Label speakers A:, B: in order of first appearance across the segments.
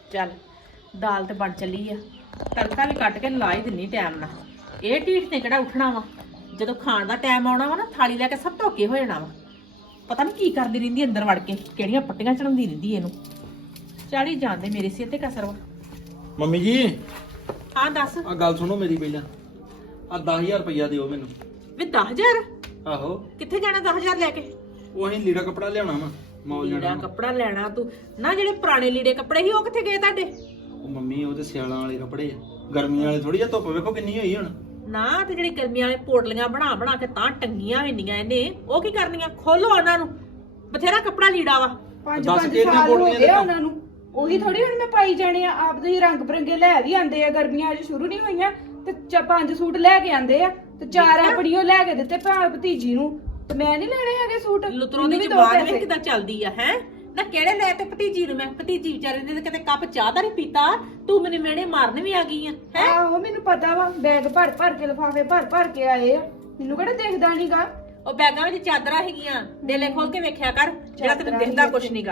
A: ਚੱਲ ਦਾਲ ਤੇ ਬਣ ਚੱਲੀ ਆ, ਤੜਕਾ ਵੀ ਕੱਟ ਕੇ ਲਾ ਹੀ ਦਿੰਨੀ ਟਾਈਮ ਨਾਲ। ਇਹ ਢੀਠ ਨੇ ਕਿਹੜਾ ਉੱਠਣਾ ਵਾ, ਜਦੋਂ ਖਾਣ ਦਾ ਟਾਈਮ ਆਉਣਾ ਵਾ ਨਾ ਥਾਲੀ ਲੈ ਕੇ ਸਭ ਧੋਕੇ ਹੋ ਜਾਣਾ ਵਾ। ਪਤਾ ਨਹੀਂ ਕੀ ਕਰਦੀ ਰਹਿੰਦੀ ਅੰਦਰ ਵੜ ਕੇ, ਕਿਹੜੀਆਂ ਪੱਟੀਆਂ ਚੜਾਉਂਦੀ ਰਹਿੰਦੀ ਇਹਨੂੰ। ਚਾੜੀ ਜਾਂਦੇ ਮੇਰੇ ਸਿਰ ਤੇ ਕਸਰ ਵਾ।
B: ਮੰਮੀ ਜੀ
A: ਹਾਂ ਦੱਸ।
B: ਆ ਗੱਲ ਸੁਣੋ ਮੇਰੀ ਪਹਿਲਾਂ, ਆ 10000 ਰੁਪਇਆ ਦਿਓ ਮੈਨੂੰ।
A: ਵੇ 10,000?
B: ਆਹੋ,
A: ਕਿੱਥੇ ਜਾਣਾ 10,000 ਲੈ ਕੇ?
B: ਉਹ ਅਸੀਂ ਲੀੜਾ ਕੱਪੜਾ ਲਿਆਉਣਾ ਵਾ, ਮੌਲ
A: ਲੀੜਾ
B: ਜਾਣਾ ਵਾ।
A: ਕੱਪੜਾ ਲੈਣਾ ਤੂੰ ਨਾ, ਜਿਹੜੇ ਪੁਰਾਣੇ ਲੀੜੇ ਕੱਪੜੇ ਸੀ ਉਹ ਕਿੱਥੇ ਗਏ ਤੁਹਾਡੇ?
B: ਉਹ ਮੰਮੀ ਉਹ ਤੇ ਸਿਆਲਾਂ ਵਾਲੇ ਕੱਪੜੇ ਆ, ਗਰਮੀਆਂ ਵਾਲੇ ਥੋੜੀ ਜਿਹੀ। ਧੁੱਪ ਵੇਖੋ ਕਿੰਨੀ ਹੋਈ ਹੁਣ।
A: ਨਾ ਤੇ ਜਿਹੜੀ ਗਰਮੀਆਂ ਵਾਲੇ ਪੋਟਲੀਆਂ ਬਣਾ ਬਣਾ ਕੇ ਤਾਂ ਟੰਗੀਆਂ ਹੁੰਦੀਆਂ ਇਹਨੇ, ਉਹ ਕੀ ਕਰਨੀਆਂ? ਖੋਲੋ ਉਹਨਾਂ ਨੂੰ, ਬਥੇਰਾ ਕੱਪੜਾ ਲੀੜਾ ਵਾ।
C: 5-5 ਸਾਲ ਹੋ ਗਏ ਉਹਨਾਂ ਨੂੰ, ਉਹੀ ਥੋੜੀ ਹੁਣ ਮੈਂ ਪਾਈ ਜਾਣੇ ਆ। ਆਪ ਦੇ ਰੰਗ ਬਰੰਗੇ ਲੈ ਵੀ ਆਂਦੇ ਆ, ਗਰਮੀਆਂ ਅਜੇ ਸ਼ੁਰੂ ਨਹੀਂ ਹੋਈਆਂ ਤੇ 5 ਸੂਟ ਲੈ ਕੇ ਆਂਦੇ ਆ ਤੇ 4 ਆਪਣੀ ਉਹ ਲੈ ਕੇ ਦਿੱਤੇ ਭਤੀਜੀ ਨੂੰ, ਤੇ ਮੈਂ ਨਹੀਂ ਲੈਣੇ ਹੈਗੇ ਸੂਟ।
A: ਲੁਤਰੋਂ ਦੀ ਜ਼ਬਾਨ ਵੇਖ ਕਿਦਾਂ ਚੱਲਦੀ ਆ ਹੈ ਨਾ। ਕਿਹੜੇ ਲੈ ਤੇ ਭਤੀਜੀ ਨੂੰ? ਮੈਂ ਭਤੀਜੀ ਵਿਚਾਰੇ ਨੇ ਕਿਤੇ ਕੱਪ ਚਾਹ ਦਾ ਨਹੀਂ ਪੀਤਾ, ਤੂੰ ਮੈਨੂੰ ਮੇਣੇ ਮਾਰਨ ਵੀ ਆ ਗਈ ਆ ਹੈ।
C: ਆਹੋ ਮੈਨੂੰ ਪਤਾ ਵਾ, ਬੈਗ ਭਰ ਭਰ ਕੇ ਲਿਫਾਫੇ ਭਰ ਭਰ ਕੇ ਆਏ ਆ, ਮੈਨੂੰ ਕਿਹੜਾ ਦੇਖਦਾ ਨਹੀਂਗਾ।
A: ਉਹ ਬੈਗਾਂ ਵਿੱਚ ਚਾਦਰਾਂ ਹੈਗੀਆਂ, ਡੇਲੇ ਖੋਲ ਕੇ ਵੇਖਿਆ ਕਰ, ਜਿਹੜਾ ਤੈਨੂੰ ਦਿਖਦਾ ਕੁਛ ਨਹੀਂਗਾ।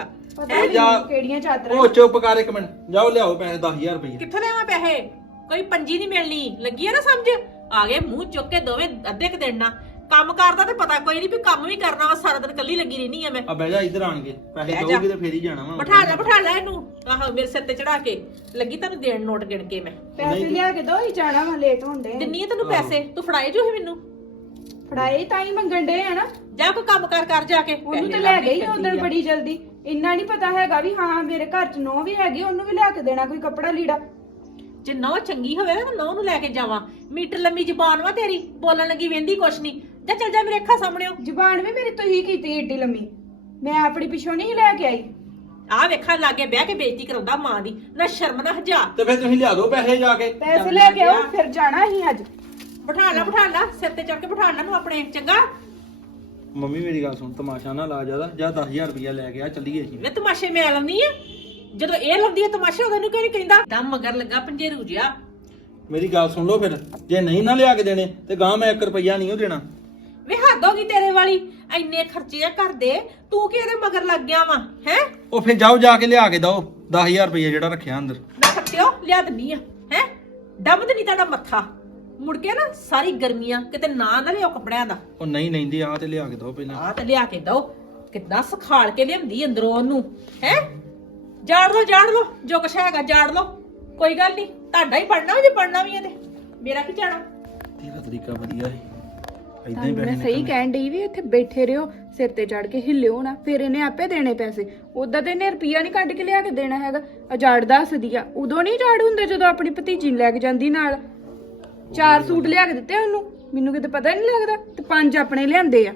C: ਕਿਹੜੀਆਂ ਚਾਦਰਾਂ?
B: ਉਹ ਚੁੱਪ ਕਰ ਇੱਕ ਮਿੰਟ, ਜਾਓ ਲਿਆਓ ਪੈਸੇ 10000 ਰੁਪਇਆ।
A: ਕਿੱਥੋਂ ਲਿਆਵਾਂ ਪੈਸੇ? ਕੋਈ ਪੰਜੀ ਨਹੀਂ ਮਿਲਣੀ, ਲੱਗੀ ਆ ਨਾ ਸਮਝ? ਆ ਗਏ ਮੂੰਹ ਚੁੱਕ ਕੇ ਦੋਵੇਂ ਅੱਧੇ ਕ ਦਿਨ ਨਾ ਕੰਮ ਕਰਦਾ ਤੇ ਪਤਾ ਕੋਈ ਨਹੀਂ ਵੀ ਕੰਮ ਵੀ ਕਰਨਾ ਵਾ। ਸਾਰਾ ਦਿਨ ਕੱਲੀ ਲੱਗੀ ਰਹਿਣੀ ਆ ਮੈਂ।
B: ਆ ਬਹਿ ਜਾ ਇੱਧਰ ਆਣ ਕੇ, ਪੈਸੇ ਦਊਗੀ ਤੇ ਫੇਰ ਹੀ ਜਾਣਾ ਵਾ।
A: ਬਿਠਾ ਲੈ ਇਹਨੂੰ, ਆਹੋ ਮੇਰੇ ਸਿਰ ਤੇ ਚੜਾ ਕੇ ਲੱਗੀ ਤੁਹਾਨੂੰ ਦੇਣ ਨੋਟ ਗਿਣ ਕੇ ਮੈਂ।
C: ਪੈਸੇ ਲਿਆ ਕੇ ਦੋ, ਹੀ ਜਾਣਾ ਵਾ, ਲੇਟ ਹੁੰਦੇ ਆ।
A: ਦਿੰਨੀ ਆ ਤੈਨੂੰ ਪੈਸੇ, ਤੂੰ ਫੜਾਏ ਜੋ ਮੈਨੂੰ।
C: ਫੜਾਏ ਤਾਂ ਹੀ ਮੰਗਣ ਡੇ ਆ ਨਾ।
A: ਜਾ ਕੋਈ ਕੰਮ ਕਰ ਜਾ ਕੇ।
C: ਉਹਨੂੰ ਤੇ ਲੈ ਗਈ ਉਦੋਂ ਬੜੀ ਜਲਦੀ, ਇੰਨਾ ਨਹੀਂ ਪਤਾ ਹੈਗਾ ਵੀ ਹਾਂ ਮੇਰੇ ਘਰ ਚ ਨੌ ਵੀ ਹੈਗੀ, ਉਹਨੂੰ ਵੀ ਲਿਆ ਕੇ ਦੇਣਾ ਕੋਈ ਕੱਪੜਾ ਲੀੜਾ।
A: ਜੇ ਨੌ ਚੰਗੀ ਹੋਵੇ ਨਾ ਨੌ ਨੂੰ ਲੈ ਕੇ ਜਾਵਾਂ। ਮੀਟਰ ਲੰਮੀ ਜ਼ਬਾਨ ਵਾ ਤੇਰੀ, ਬੋਲਣ ਲੱਗੀ ਵੇਂਦੀ ਕੁਛ ਨਹੀਂ। ਜਾ ਚੱਲ ਜਾ ਮੇਰੇ ਅੱਖਾਂ ਸਾਹਮਣੇ।
C: ਜ਼ੁਬਾਨ ਵੀ ਮੇਰੀ ਤੁਸੀਂ ਕੀਤੀ ਏਡੀ ਲੰਮੀ, ਮੈਂ ਆਪਣੀ ਪਿੱਛੋਂ ਨਹੀਂ ਲੈ ਕੇ ਆਈ।
A: ਆਹ ਵੇਖਾਂ ਲਾਗੇ ਬਹਿ ਕੇ ਬੇਇੱਜ਼ਤੀ ਕਰਾਉਂਦਾ ਮਾਂ ਦੀ, ਨਾ ਸ਼ਰਮ ਨਾ ਹਜਾ।
B: ਤੇ ਫੇਰ ਤੁਸੀਂ ਲਿਆ ਦਿਓ ਪੈਸੇ ਜਾ ਕੇ।
C: ਪੈਸੇ ਲੈ ਕੇ ਆਓ, ਫਿਰ ਜਾਣਾ ਹੀ ਅੱਜ।
A: ਬਿਠਾ ਲੈ ਸਿਰ ਤੇ ਚੜ ਕੇ ਬਿਠਾ ਲੈ ਨੂੰ ਆਪਣੇ, ਚੰਗਾ?
B: ਮੰਮੀ ਮੇਰੀ ਗੱਲ ਸੁਣ, ਤਮਾਸ਼ਾ ਨਾ ਲਾ ਜਿਆਦਾ, ਜਾ 10000 ਰੁਪਇਆ ਲੈ ਕੇ ਆ, ਚੱਲੀਏ ਅਸੀਂ।
A: ਵੇ ਤਮਾਸ਼ੇ ਮੈਂ ਲਾਉਂਦੀ ਆ, ਜਦੋਂ ਇਹ ਲਾਉਂਦੀ ਆ ਤਮਾਸ਼ੇ ਉਦੋਂ ਨੂੰ ਕਿਉਂ ਨਹੀਂ ਕਹਿੰਦਾ? ਦਮ ਮਗਰ ਲੱਗਾ ਪੰਜੇਰੂ ਜਿਹਾ।
B: ਮੇਰੀ ਗੱਲ ਸੁਣ ਲਓ, ਫਿਰ ਜੇ ਨਹੀਂ ਨਾ ਲਿਆ ਕੇ ਦੇਣੇ ਤੇ ਗਾਂ ਮੈਂ 1 ਰੁਪਇਆ ਨਹੀਂ ਉਹ ਦੇਣਾ।
A: ਵੇ ਹੱਦ ਹੋ ਗਈ ਤੇਰੇ ਵਾਲੀ, ਇੰਨੇ ਖਰਚੇ ਆ ਘਰ ਦੇ, ਤੂੰ ਕਿ ਇਹਦੇ ਮਗਰ ਲੱਗ ਗਿਆ ਵਾ ਹੈ?
B: ਉਹ ਫਿਰ ਜਾਓ ਜਾ ਕੇ ਲਿਆ ਕੇ ਦਓ 10000 ਰੁਪਇਆ ਜਿਹੜਾ ਰੱਖਿਆ ਅੰਦਰ।
A: ਮੈਂ ਖੱਟਿਓ ਲਿਆ ਦਿੰਨੀ ਆ ਹੈ। ਡੰਬ ਤੇ ਨਹੀਂ ਤੁਹਾਡਾ ਮੱਥਾ ਮੁੜ ਕੇ ਨਾ, ਸਾਰੀ ਗਰਮੀਆਂ ਕਿਤੇ ਨਾ ਲਿਓ ਕੱਪੜਿਆਂ ਦਾ।
B: ਉਹ ਨਹੀਂ ਲੈਂਦੇ ਆ ਤੇ ਲਿਆ ਕੇ ਦਓ ਪਹਿਲਾਂ।
A: ਆ ਤੇ ਲਿਆ ਕੇ ਦੋ, ਕਿੱਦਾਂ ਸਖਾਲ ਕੇ ਲਿਆਂਦੀ ਅੰਦਰੋਂ ਉਹਨੂੰ ਹੈ। ਜਾੜ ਲੋ ਜੋ ਕੁਛ ਹੈਗਾ, ਜਾੜ ਲੋ, ਕੋਈ ਗੱਲ ਨਹੀਂ। ਤੁਹਾਡਾ ਹੀ ਪੜਨਾ ਜੇ ਪੜਨਾ ਵੀ ਹੈ ਤੇ ਮੇਰਾ ਕੀ ਜਾਣਾ।
B: ਤੇਰਾ ਤਰੀਕਾ ਵਧੀਆ ਹੈ, ਇਦਾਂ ਹੀ
C: ਮੈਂ
B: ਪੈਸੇ
C: ਸਹੀ ਕਹਿਣ ਡਈ ਵੀ ਇੱਥੇ ਬੈਠੇ ਰਿਓ, ਸਿਰ ਤੇ ਚੜ ਕੇ ਹਿੱਲਿਓ ਨਾ, ਫਿਰ ਇਹਨੇ ਆਪੇ ਦੇਣੇ ਪੈਸੇ। ਉਦਾਂ ਤੇ ਇਹਨੇ ਰੁਪਈਆ ਨਹੀਂ ਕੱਢ ਕੇ ਲਿਆ ਕੇ ਦੇਣਾ ਹੈਗਾ। ਅਜਾੜ ਦੱਸਦੀ ਆ, ਉਦੋਂ ਨਹੀਂ ਝਾੜ ਹੁੰਦੇ ਜਦੋਂ ਆਪਣੀ ਭਤੀਜੀ ਨੂੰ ਲੈ ਕੇ ਜਾਂਦੀ ਨਾਲ। 4 ਸੂਟ ਲਿਆ ਕੇ ਦਿੱਤੇ ਉਹਨੂੰ, ਮੈਨੂੰ ਕਿਤੇ ਪਤਾ ਨਹੀਂ ਲੱਗਦਾ, ਤੇ 5 ਆਪਣੇ ਲਿਆਂਦੇ ਆ।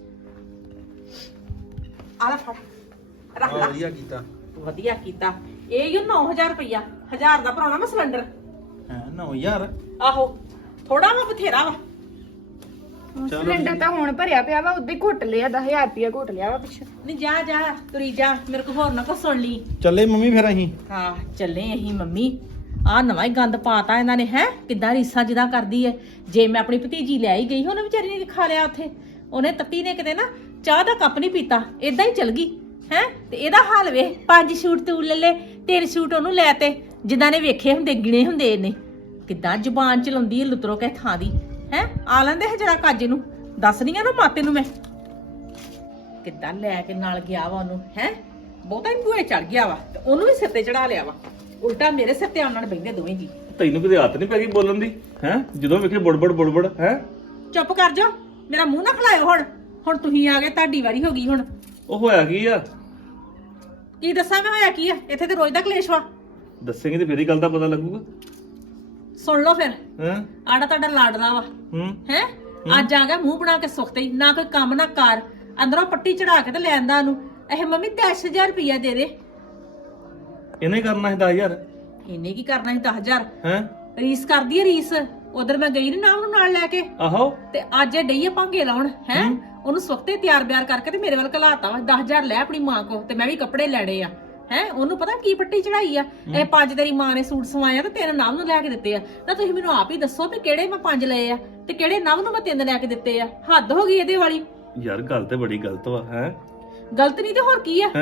A: ਆ ਲੈ ਫੜ, ਰੱਖ ਲੈ। ਵਧੀਆ ਕੀਤਾ। ਇਹ ਹੀ 9000 ਰੁਪਇਆ, 1000 ਦਾ ਭਰਾਉਣਾ ਮੈਂ ਸਿਲੰਡਰ।
B: ਹੈ 9000?
A: ਆਹੋ ਥੋੜਾ ਵਾ ਬਥੇਰਾ ਵਾ।
C: ਸਿਲੰਡਰ ਤਾਂ ਹੁਣ ਭਰਿਆ ਪਿਆ ਵਾ, ਉਦੋਂ ਹੀ ਘੁੱਟ ਲਿਆ, 10000 ਰੁਪਇਆ ਘੁੱਟ ਲਿਆ ਵਾ ਪਿੱਛੇ।
A: ਨਹੀਂ ਜਾ ਤੁਰੀ ਜਾ, ਮੇਰੇ ਕੋਲ ਹੋਰ ਨਾ ਕੁਛ ਸੁਣ ਲਈ।
B: ਚੱਲੇ ਮੰਮੀ ਫਿਰ ਅਸੀਂ।
A: ਹਾਂ ਚੱਲੇ ਅਸੀਂ ਮੰਮੀ। ਆਹ ਨਵਾਂ ਹੀ ਗੰਦ ਪਾਤਾ ਇਹਨਾਂ ਨੇ ਹੈ, ਕਿੱਦਾਂ ਰੀਸਾਂ ਜਿੱਦਾਂ ਕਰਦੀ ਹੈ। ਜੇ ਮੈਂ ਆਪਣੀ ਭਤੀਜੀ ਲੈ ਹੀ ਗਈ, ਉਹਨੇ ਵਿਚਾਰੀ ਨੇ ਖਾ ਲਿਆ ਉੱਥੇ। ਉਹਨੇ ਤੱਤੀ ਨੇ ਕਿਤੇ ਨਾ ਚਾਹ ਦਾ ਕੱਪ ਨਹੀਂ ਪੀਤਾ, ਏਦਾਂ ਹੀ ਚਲ ਗਈ ਹੈ। ਤੇ ਇਹਦਾ ਹਾਲ ਵੇਖ, 5 ਸੂਟ ਤੂੰ ਲੈ 3 ਸੂਟ ਉਹਨੂੰ ਲੈ ਤੇ, ਜਿੱਦਾਂ ਨੇ ਵੇਖੇ ਹੁੰਦੇ ਗਿਣੇ ਹੁੰਦੇ ਇਹਨੇ। ਕਿੱਦਾਂ ਜ਼ੁਬਾਨ ਚਲਾਉਂਦੀ ਹੈ ਲੁਤਰੋ ਕੇ ਥਾਂ ਦੀ ਹੈ। ਆ ਲੈਂਦੇ ਹੈ ਜਰਾ ਕੱਜ ਨੂੰ, ਦੱਸਦੀ ਆ ਨਾ ਮਾਤੇ ਨੂੰ ਮੈਂ। ਕਿੱਦਾਂ ਲੈ ਕੇ ਨਾਲ ਗਿਆ ਵਾ ਉਹਨੂੰ ਹੈ, ਬਹੁਤਾ ਹੀ ਭੂਏ ਚੜ ਗਿਆ ਵਾ, ਤੇ ਉਹਨੂੰ ਵੀ ਸਿਰ ਤੇ ਚੜਾ ਲਿਆ ਵਾ। ਉਲਟਾ ਮੇਰੇ ਸਿਰ ਤੇ ਆਉਣ ਬੈਠੇ ਦੋਵੇਂ ਜੀ।
D: ਤੈਨੂੰ ਕਿਤੇ ਹੱਥ ਨਹੀਂ ਪੈ ਗਈ ਬੋਲਣ ਦੀ ਹੈ? ਜਦੋਂ ਵੇਖੇ ਬੁੜਬੜ ਹੈ।
A: ਚੁੱਪ ਕਰ ਜਾ, ਮੇਰਾ ਮੂੰਹ ਨਾ ਖਲਾਇਓ। ਹੁਣ ਤੁਸੀਂ ਆ ਗਏ, ਤੁਹਾਡੀ ਵਾਰੀ ਹੋ ਗਈ ਹੁਣ।
D: ਉਹ ਹੋਇਆ ਕੀ ਆ?
A: ਕੀ ਦੱਸਾਂ ਮੈਂ ਹੋਇਆ ਕੀ ਆ? ਇੱਥੇ ਤੇ ਰੋਜ਼ ਦਾ ਕਲੇਸ਼ ਵਾ।
D: ਦੱਸੇਂਗੇ ਤੇ ਫੇਰ ਹੀ ਗੱਲ ਦਾ ਪਤਾ ਲੱਗੂਗਾ।
A: ਸੁਣ ਲਓ ਫਿਰ,
D: ਹੈ
A: ਆੜਾ ਤੁਹਾਡਾ ਲਾਡਲਾ ਵਾ ਹੈ। ਅੱਜ ਆ ਗਿਆ ਮੂੰਹ ਬਣਾ ਕੇ ਸੁਖਤੇ ਹੀ, ਨਾ ਕੋਈ ਕੰਮ ਨਾ ਕਾਰ, ਅੰਦਰੋਂ ਪੱਟੀ ਚੜਾ ਕੇ ਤੇ ਲੈਂਦਾ ਉਹਨੂੰ। ਇਹ ਮੰਮੀ 10000 ਰੁਪਇਆ ਦੇ ਦੇ।
D: ਇਹਨੇ ਕਰਨਾ ਸੀ 10000?
A: ਇਹਨੇ ਕੀ ਕਰਨਾ ਸੀ 10000?
D: ਹੈ
A: ਰੀਸ ਕਰਦੀ ਹੈ ਰੀਸ। ਉਧਰ ਮੈਂ ਗਈ ਨੀ ਨਾ ਉਹਨੂੰ ਨਾਲ ਲੈ ਕੇ,
D: ਆਹੋ।
A: ਤੇ ਅੱਜ ਇਹ ਡਈ ਆ ਭਾਂਗੇ ਲਾਉਣ ਹੈ। ਉਹਨੂੰ ਸੁਖਤੇ ਤਿਆਰ ਬਿਆਰ ਕਰਕੇ ਤੇ ਮੇਰੇ ਵੱਲ ਘਲਾਤਾ ਵਾ। 10000 ਲੈ ਆਪਣੀ ਮਾਂ ਕੋ, ਤੇ ਮੈਂ ਵੀ ਕੱਪੜੇ ਲੈਣੇ ਆ ਹੈ। ਉਹਨੂੰ ਪਤਾ ਕੀ ਪੱਟੀ ਚੜਾਈ ਆ। ਇਹ 5 ਤੇਰੀ ਮਾਂ ਨੇ ਸੂਟ ਸਵਾਇਆ ਤੇ 3 ਨਵ ਨੂੰ ਲੈ ਕੇ ਦਿੱਤੇ ਆ। ਤਾਂ ਤੁਸੀਂ ਮੈਨੂੰ ਆਪ ਹੀ ਦੱਸੋ ਵੀ ਕਿਹੜੇ ਮੈਂ 5 ਲਏ ਆ ਤੇ ਕਿਹੜੇ ਨਵ ਨੂੰ ਮੈਂ 3 ਲੈ ਕੇ ਦਿੱਤੇ ਆ। ਹੱਦ ਹੋ ਗਈ ਇਹਦੇ ਵਾਲੀ।
D: ਯਾਰ ਗੱਲ ਤੇ ਬੜੀ ਗਲਤ ਵਾ ਹੈ।
A: ਗਲਤ ਨਹੀਂ ਤੇ ਹੋਰ ਕੀ ਆ?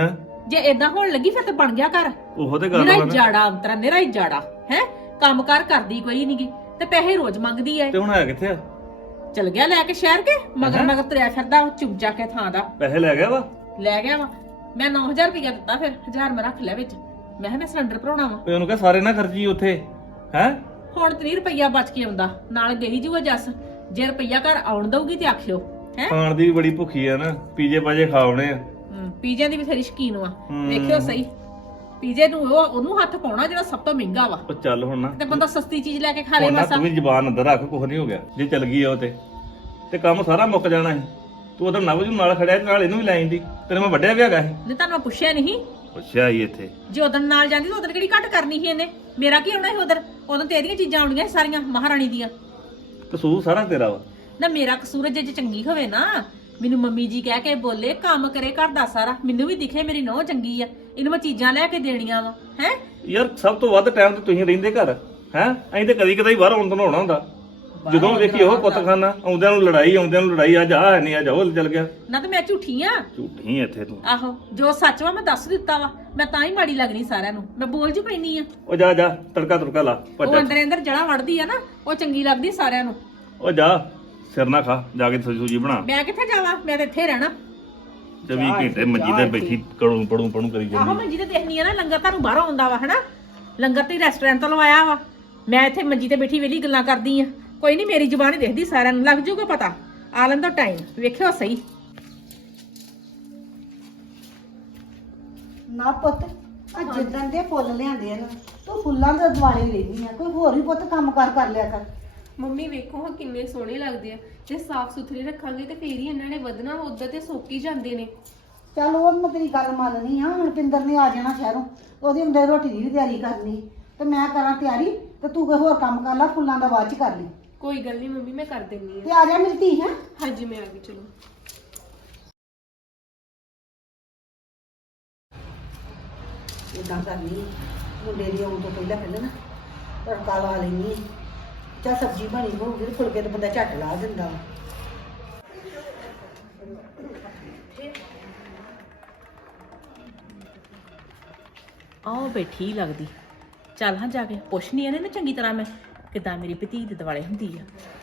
A: ਜੇ ਏਦਾਂ ਹੋਣ ਲੱਗੀ ਫਿਰ ਤੇ ਬਣ ਗਿਆ ਘਰ।
D: ਉਹੋ ਤੇ ਗੱਲ
A: ਨਿਰਾ
D: ਵਾ
A: ਹੀ
D: ਨਾ।
A: ਜਾੜਾ ਅੰਤਰਾ, ਨਿਰਾ ਹੀ ਜਾੜਾ ਹੈ। ਕੰਮਕਾਰ ਕਰਦੀ ਕੋਈ ਨਹੀਂਗੀ ਤੇ ਪੈਸੇ ਰੋਜ਼ ਮੰਗਦੀ ਐ।
D: ਤੇ ਹੁਣ ਹੈ ਕਿੱਥੇ ਆ?
A: ਚਲ ਗਿਆ ਲੈ ਕੇ ਸ਼ਹਿਰ ਕੇ ਮਗਰ ਮਗਰ ਤੁਰਿਆ ਫਿਰਦਾ ਉਹ ਚੁੱਪ ਕੇ ਥਾਂ ਦਾ।
D: ਪੈਸੇ ਲੈ ਗਿਆ ਵਾ?
A: ਲੈ ਗਿਆ ਵਾ। ਮੈਂ 9000 ਰੁਪਇਆ ਦਿੱਤਾ, ਫਿਰ 1000 ਮੈਂ ਰੱਖ ਲਿਆ ਵਿੱਚ। ਮੈਂ ਕਿਹਾ ਮੈਂ ਸਿਲੰਡਰ ਭਰਾਉਣਾ ਵਾ।
D: ਤੇ ਉਹਨੂੰ ਕਹ ਸਾਰੇ ਨਾ ਖਰਚੀ ਉੱਥੇ ਹੈ।
A: ਹੁਣ 30 ਰੁਪਇਆ ਬਚ ਕੇ ਆਉਂਦਾ, ਨਾਲ ਗਈ ਜੂਗਾ ਜੱਸ। ਜੇ ਰੁਪਇਆ ਘਰ ਆਉਣ ਦਊਗੀ ਤੇ ਆਖਿਓ ਹੈ।
D: ਖਾਣ ਦੀ ਵੀ ਬੜੀ ਭੁੱਖੀ ਆ ਨਾ, ਪੀਜੇ ਪਾਜੇ ਖਾਉਣੇ ਆ।
A: ਪੀਜ਼ੇ ਦੀ ਵੀ ਤੇਰੀ ਸ਼ਕੀਨ ਵਾ।
D: ਹੂੰ।
A: ਵੇਖਿਓ ਸਹੀ, ਪੀਜ਼ੇ ਨੂੰ ਉਹਨੂੰ ਹੱਥ ਪਾਉਣਾ ਜਿਹੜਾ ਸਭ ਤੋਂ ਮਹਿੰਗਾ ਵਾ।
D: ਉਹ ਚੱਲ ਹੁਣ ਨਾ,
A: ਤੇ ਬੰਦਾ ਸਸਤੀ ਚੀਜ਼ ਲੈ ਕੇ ਖਾ ਲੇ
D: ਹੁਣ ਨਾ
A: ਮਾਸਾ।
D: ਤੂੰ ਵੀ ਜ਼ਬਾਨ ਅੰਦਰ ਰੱਖ, ਕੁਝ ਨਹੀਂ ਹੋ ਗਿਆ ਜੇ ਚੱਲ ਗਈ ਆ ਉਹ ਤੇ ਕੰਮ ਸਾਰਾ ਮੁੱਕ ਜਾਣਾ ਸੀ। ਤੂੰ ਉਧਰ ਨਵ ਨੂੰ ਨਾਲ ਖੜਿਆ ਤੇ ਨਾਲ ਇਹਨੂੰ ਵੀ ਲੈ ਆਂਦੀ। ਤੇਰੇ ਮੈਂ ਵੱਡਿਆ ਵੀ ਹੈਗਾ ਸੀ।
A: ਨਹੀਂ ਤੁਹਾਨੂੰ ਮੈਂ ਪੁੱਛਿਆ ਨਹੀਂ।
D: ਪੁੱਛਿਆ ਹੀ ਇੱਥੇ।
A: ਜੇ ਉਦੋਂ ਨਾਲ ਜਾਂਦੀ ਤਾਂ ਉਦੋਂ ਕਿਹੜੀ ਘੱਟ ਕਰਨੀ ਸੀ ਇਹਨੇ। ਮੇਰਾ ਕੀ ਆਉਣਾ ਸੀ ਉਦੋਂ ਤੇ ਇਹਦੀਆਂ ਚੀਜ਼ਾਂ ਆਉਣੀਆਂ ਸੀ ਸਾਰੀਆਂ ਮਹਾਰਾਣੀ ਦੀਆਂ।
D: ਕਸੂਰ ਸਾਰਾ ਤੇਰਾ ਵਾ।
A: ਨਾ ਮੇਰਾ ਕਸੂਰ ਜੇ ਚੰਗੀ ਹੋਵੇ ਨਾ, ਮੈਨੂੰ ਮੰਮੀ ਜੀ ਕਹਿ ਕੇ ਬੋਲੇ ਕੰਮ ਕਰੇ ਘਰ ਦਾ ਸਾਰਾ, ਮੈਨੂੰ ਵੀ ਦਿਖੇ ਮੇਰੀ ਨੌਂ ਚੰਗੀ ਆ, ਇਹਨੂੰ ਮੈਂ ਚੀਜ਼ਾਂ ਲੈ ਕੇ ਦੇਣੀਆਂ ਵਾ ਹੈ।
D: ਯਾਰ ਸਭ ਤੋਂ ਵੱਧ ਟਾਈਮ ਤੇ ਤੁਸੀਂ ਰਹਿੰਦੇ ਘਰ ਹੈ। ਅਸੀਂ ਤੇ ਕਦੀ ਕਦਾਈ ਬਾਹਰ ਆਉਣ ਤੋਂ ਹੋਣਾ ਹੁੰਦਾ। ਜਦੋਂ ਵੇਖੀ ਉਹ ਕੁੱਤਖਾਨਾ, ਆਉਂਦਿਆਂ ਨੂੰ ਲੜਾਈ, ਅੱਜ ਆ ਨਹੀਂ ਅੱਜ ਉਹ ਚੱਲ ਗਿਆ।
A: ਨਾ ਤੇ ਮੈਂ ਝੂਠੀ ਆ।
D: ਝੂਠੀ ਇੱਥੇ ਤੂੰ।
A: ਆਹੋ ਜੋ ਸੱਚ ਵਾ ਮੈਂ ਦੱਸ ਦਿੱਤਾ ਵਾ, ਮੈਂ ਤਾਂ ਹੀ ਮਾੜੀ ਲੱਗਣੀ ਸਾਰਿਆਂ ਨੂੰ। ਮੈਂ ਬੋਲ ਜੀ ਪੈਣੀ ਆ।
D: ਉਹ ਜਾ ਤੜਕਾ ਤੁੜਕਾ ਲਾ
A: ਉਹ ਅੰਦਰ ਜੜਾ ਵੜਦੀ ਆ ਨਾ, ਉਹ ਚੰਗੀ ਲੱਗਦੀ ਸਾਰਿਆਂ ਨੂੰ।
D: ਉਹ ਜਾ ਸਿਰ ਨਾ ਖਾ, ਜਾ ਕੇ ਸੂਜੀ ਬਣਾ।
A: ਮੈਂ ਕਿੱਥੇ ਜਾਵਾਂ, ਮੈਂ ਤਾਂ ਇੱਥੇ ਰਹਿਣਾ।
D: 24 ਘੰਟੇ ਮੰਜੀ ਤੇ ਬੈਠੀ ਕੜੂ ਪੜੂ ਕਰੀ
A: ਆਹੋ
D: ਜਾਂਦੀ।
A: ਮੰਜੀ ਤੇ ਦੇਖਣੀ ਆ ਨਾ, ਲੰਗਰ ਤੁਹਾਨੂੰ ਬਾਹਰੋਂ ਆਉਂਦਾ ਵਾ ਹਨਾ। ਲੰਗਰ ਤੇ ਰੈਸਟੋਰੈਂਟ ਤੋਂ ਲਵਾਇਆ ਵਾ, ਮੈਂ ਇੱਥੇ ਮੰਜੀ ਤੇ ਬੈਠੀ ਵੇਲੀ ਗੱਲਾਂ ਕਰਦੀ ਆ। ਕੋਈ ਨਹੀਂ, ਮੇਰੀ ਜ਼ੁਬਾਨ ਹੀ ਦੇਖਦੀ ਸਾਰਿਆਂ ਨੂੰ, ਲੱਗ ਜੂਗਾ ਪਤਾ। ਆ ਲੈਂਦਾ ਟਾਈਮ, ਵੇਖਿਓ ਸਹੀ।
E: ਨਾ ਪੁੱਤ, ਆ ਜਿੱਦਣ ਦੇ ਫੁੱਲ ਲਿਆਂਦੇ ਆ ਨਾ, ਤੂੰ ਫੁੱਲਾਂ ਦੇ ਦੁਆਲੇ ਲੈਣੀ ਆ। ਕੋਈ ਹੋਰ ਵੀ ਪੁੱਤ ਕੰਮ ਕਰ ਲਿਆ ਕਰ।
C: ਮੰਮੀ ਵੇਖੋ ਹਾਂ ਕਿੰਨੇ ਸੋਹਣੇ ਲੱਗਦੇ ਆ। ਜੇ ਸਾਫ਼ ਸੁਥਰੇ ਰੱਖਾਂਗੇ ਤੇ ਫੇਰ ਹੀ ਇਹਨਾਂ ਨੇ ਵਧਣਾ, ਉਧਰ ਤੇ ਸੁੱਕ ਹੀ ਜਾਂਦੇ ਨੇ।
E: ਚੱਲ ਉਹ ਮੈਂ ਤੇਰੀ ਗੱਲ ਮੰਨਨੀ ਆ। ਹੁਣ ਪਿੰਦਰ ਨੇ ਆ ਜਾਣਾ ਸ਼ਹਿਰੋਂ, ਉਹਦੀ ਹੁੰਦੇ ਰੋਟੀ ਦੀ ਵੀ ਤਿਆਰੀ ਕਰਨੀ, ਤੇ ਮੈਂ ਕਰਾਂ ਤਿਆਰੀ, ਤੇ ਤੂੰ ਕੋਈ ਹੋਰ ਕੰਮ ਕਰ ਲੈ, ਫੁੱਲਾਂ ਦਾ ਬਾਅਦ ਚ ਕਰ ਲਈ।
C: ਕੋਈ ਗੱਲ ਨਹੀਂ ਮੰਮੀ, ਮੈਂ ਕਰ ਦਿੰਨੀ
E: ਤੇ ਆ ਜਾ ਮੇਰੀ ਧੀ। ਹੈ
C: ਆ। ਹਾਂਜੀ ਮੈਂ ਆ ਗਈ, ਚਲੋ।
E: ਇਦਾਂ ਕਰਨੀ ਮੁੰਡੇ ਦੀ ਆਉਣ ਤੋਂ ਪਹਿਲਾਂ ਨਾ ਤੜਕਾ ਲਾ ਲੈਣੀ। ਚੱਲ ਸਬਜ਼ੀ ਬਣੀ ਹੋਊਗੀ ਤੇ ਫੁਲਕੇ ਤੇ ਬੰਦਾ ਝੱਟ ਲਾ ਦਿੰਦਾ ਵਾ।
A: ਆਹ ਬੈਠੀ ਲੱਗਦੀ। ਚੱਲ ਹਾਂ ਜਾ ਕੇ ਪੁੱਛਣੀ ਇਹਨੇ ਨਾ ਚੰਗੀ ਤਰ੍ਹਾਂ ਮੈਂ ਕਿਦਾਂ ਮੇਰੀ ਭਤੀਜ ਦੇ ਦੁਆਲੇ ਹੁੰਦੀ ਆ।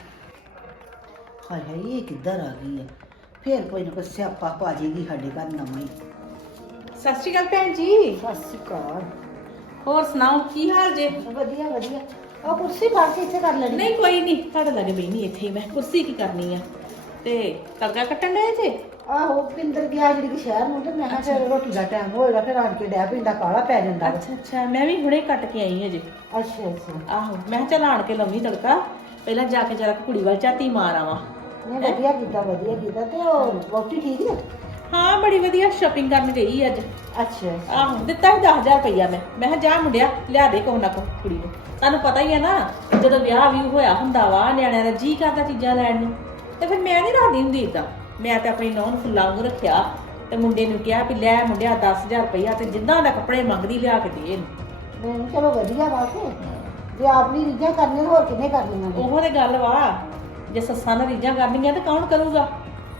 E: ਹਾਏ ਹਾਏ, ਇਹ ਕਿੱਧਰ ਆ ਗਈ ਆ? ਫੇਰ ਕੋਈ ਨਾ ਕੋਈ ਸਿਆਪਾ ਪਾ ਜੇਗੀ ਸਾਡੇ ਘਰ ਨਵਾਂ ਹੀ।
A: ਸਤਿ ਸ਼੍ਰੀ ਅਕਾਲ ਭੈਣ ਜੀ।
E: ਸਤਿ ਸ਼੍ਰੀ ਅਕਾਲ।
A: ਹੋਰ ਸੁਣਾਓ ਕੀ ਹਾਲ ਜੇ?
E: ਵਧੀਆ ਵਧੀਆ। ਆ ਕੁਰਸੀ ਪਾ ਕੇ ਇੱਥੇ ਕਰ ਲੈਣੀ।
A: ਨਹੀਂ ਕੋਈ ਨਹੀਂ, ਤੁਹਾਡੇ ਲੱਗੇ ਬੈਣੀ ਇੱਥੇ ਹੀ ਮੈਂ। ਕੁਰਸੀ ਕੀ ਕਰਨੀ ਆ? ਤੇ ਤੜਕਾ ਕੱਟਣ ਡਏ ਜੇ?
E: ਆਹੋ, ਪਿੰਦਰ ਗਿਆ ਜਿਹੜੀ ਕਿ ਸ਼ਹਿਰ ਨੂੰ, ਤੇ ਮੈਂ ਕਿਹਾ ਫਿਰ ਰੋਟੀ ਦਾ ਟਾਈਮ ਹੋਏਗਾ, ਫਿਰ ਆਣ ਕੇ ਡੈ ਪਿੰਡਾ ਕਾਲਾ ਪੈ ਜਾਂਦਾ ਵਾ।
A: ਅੱਛਾ ਅੱਛਾ, ਮੈਂ ਵੀ ਹੁਣੇ ਕੱਟ ਕੇ ਆਈ ਹਜੇ।
E: ਅੱਛਾ ਅੱਛਾ।
A: ਆਹੋ, ਮੈਂ ਕਿਹਾ ਚੱਲ ਆਣ ਕੇ ਲੰਮੀ ਤੜਕਾ, ਪਹਿਲਾਂ ਜਾ ਕੇ ਜਰਾ ਕੁੜੀ ਵੱਲ ਝਾਤੀ ਮਾਰ ਆਵਾਂ।
E: ਨਹੀਂ ਵਧੀਆ ਕੀਤਾ। ਤੇ ਉਹ ਵਹੁਟੀ ਠੀਕ ਹੈ?
A: ਹਾਂ ਬੜੀ ਵਧੀਆ, ਸ਼ਾਪਿੰਗ ਕਰਨ ਗਈ ਅੱਜ।
E: ਅੱਛਾ ਅੱਛਾ।
A: ਆਹੋ, ਦਿੱਤਾ ਸੀ 10000 ਰੁਪਇਆ ਮੈਂ ਕਿਹਾ ਜਾ ਮੁੰਡਿਆ ਲਿਆ ਦੇ ਕੋਹ ਨਾ ਕੋ ਕੁੜੀ ਨੂੰ। ਤੁਹਾਨੂੰ ਪਤਾ ਹੀ ਹੈ ਨਾ, ਜਦੋਂ ਵਿਆਹ ਵੀ ਹੋਇਆ ਹੁੰਦਾ ਵਾ, ਨਿਆਣਿਆਂ ਦਾ ਜੀ ਕਰਦਾ ਚੀਜ਼ਾਂ ਲੈਣ ਨੂੰ, ਤੇ ਫਿਰ ਮੈਂ ਨਹੀਂ ਰੱਖਦੀ ਹੁੰਦੀ ਏਦਾਂ। ਮੈਂ ਤੇ ਆਪਣੀ ਨੌਂ ਨੂੰ ਫੁੱਲਾਂ ਵਾਂਗੂ ਰੱਖਿਆ, ਤੇ ਮੁੰਡੇ ਨੂੰ ਕਿਹਾ ਵੀ ਲੈ ਮੁੰਡਿਆ 10000 ਰੁਪਇਆ, ਤੇ ਜਿੱਦਾਂ ਦਾ ਕੱਪੜੇ ਮੰਗਦੀ ਲਿਆ ਕੇ ਦੇ ਇਹਨੂੰ।
E: ਨਹੀਂ ਚਲੋ ਵਧੀਆ ਵਾ ਕੇ, ਜੇ ਆਪਣੀ ਰੀਝਾਂ ਕਰਨੀਆਂ ਹੋਰ ਕਿੰਨੇ ਕਰਨੀਆਂ ਨੇ।
A: ਉਹੋ ਤੇ ਗੱਲ ਵਾ, ਜੇ ਸੱਸਾਂ ਨਾਲ ਰੀਝਾਂ ਕਰਨੀਆਂ ਤੇ ਕੌਣ ਕਰੂਗਾ।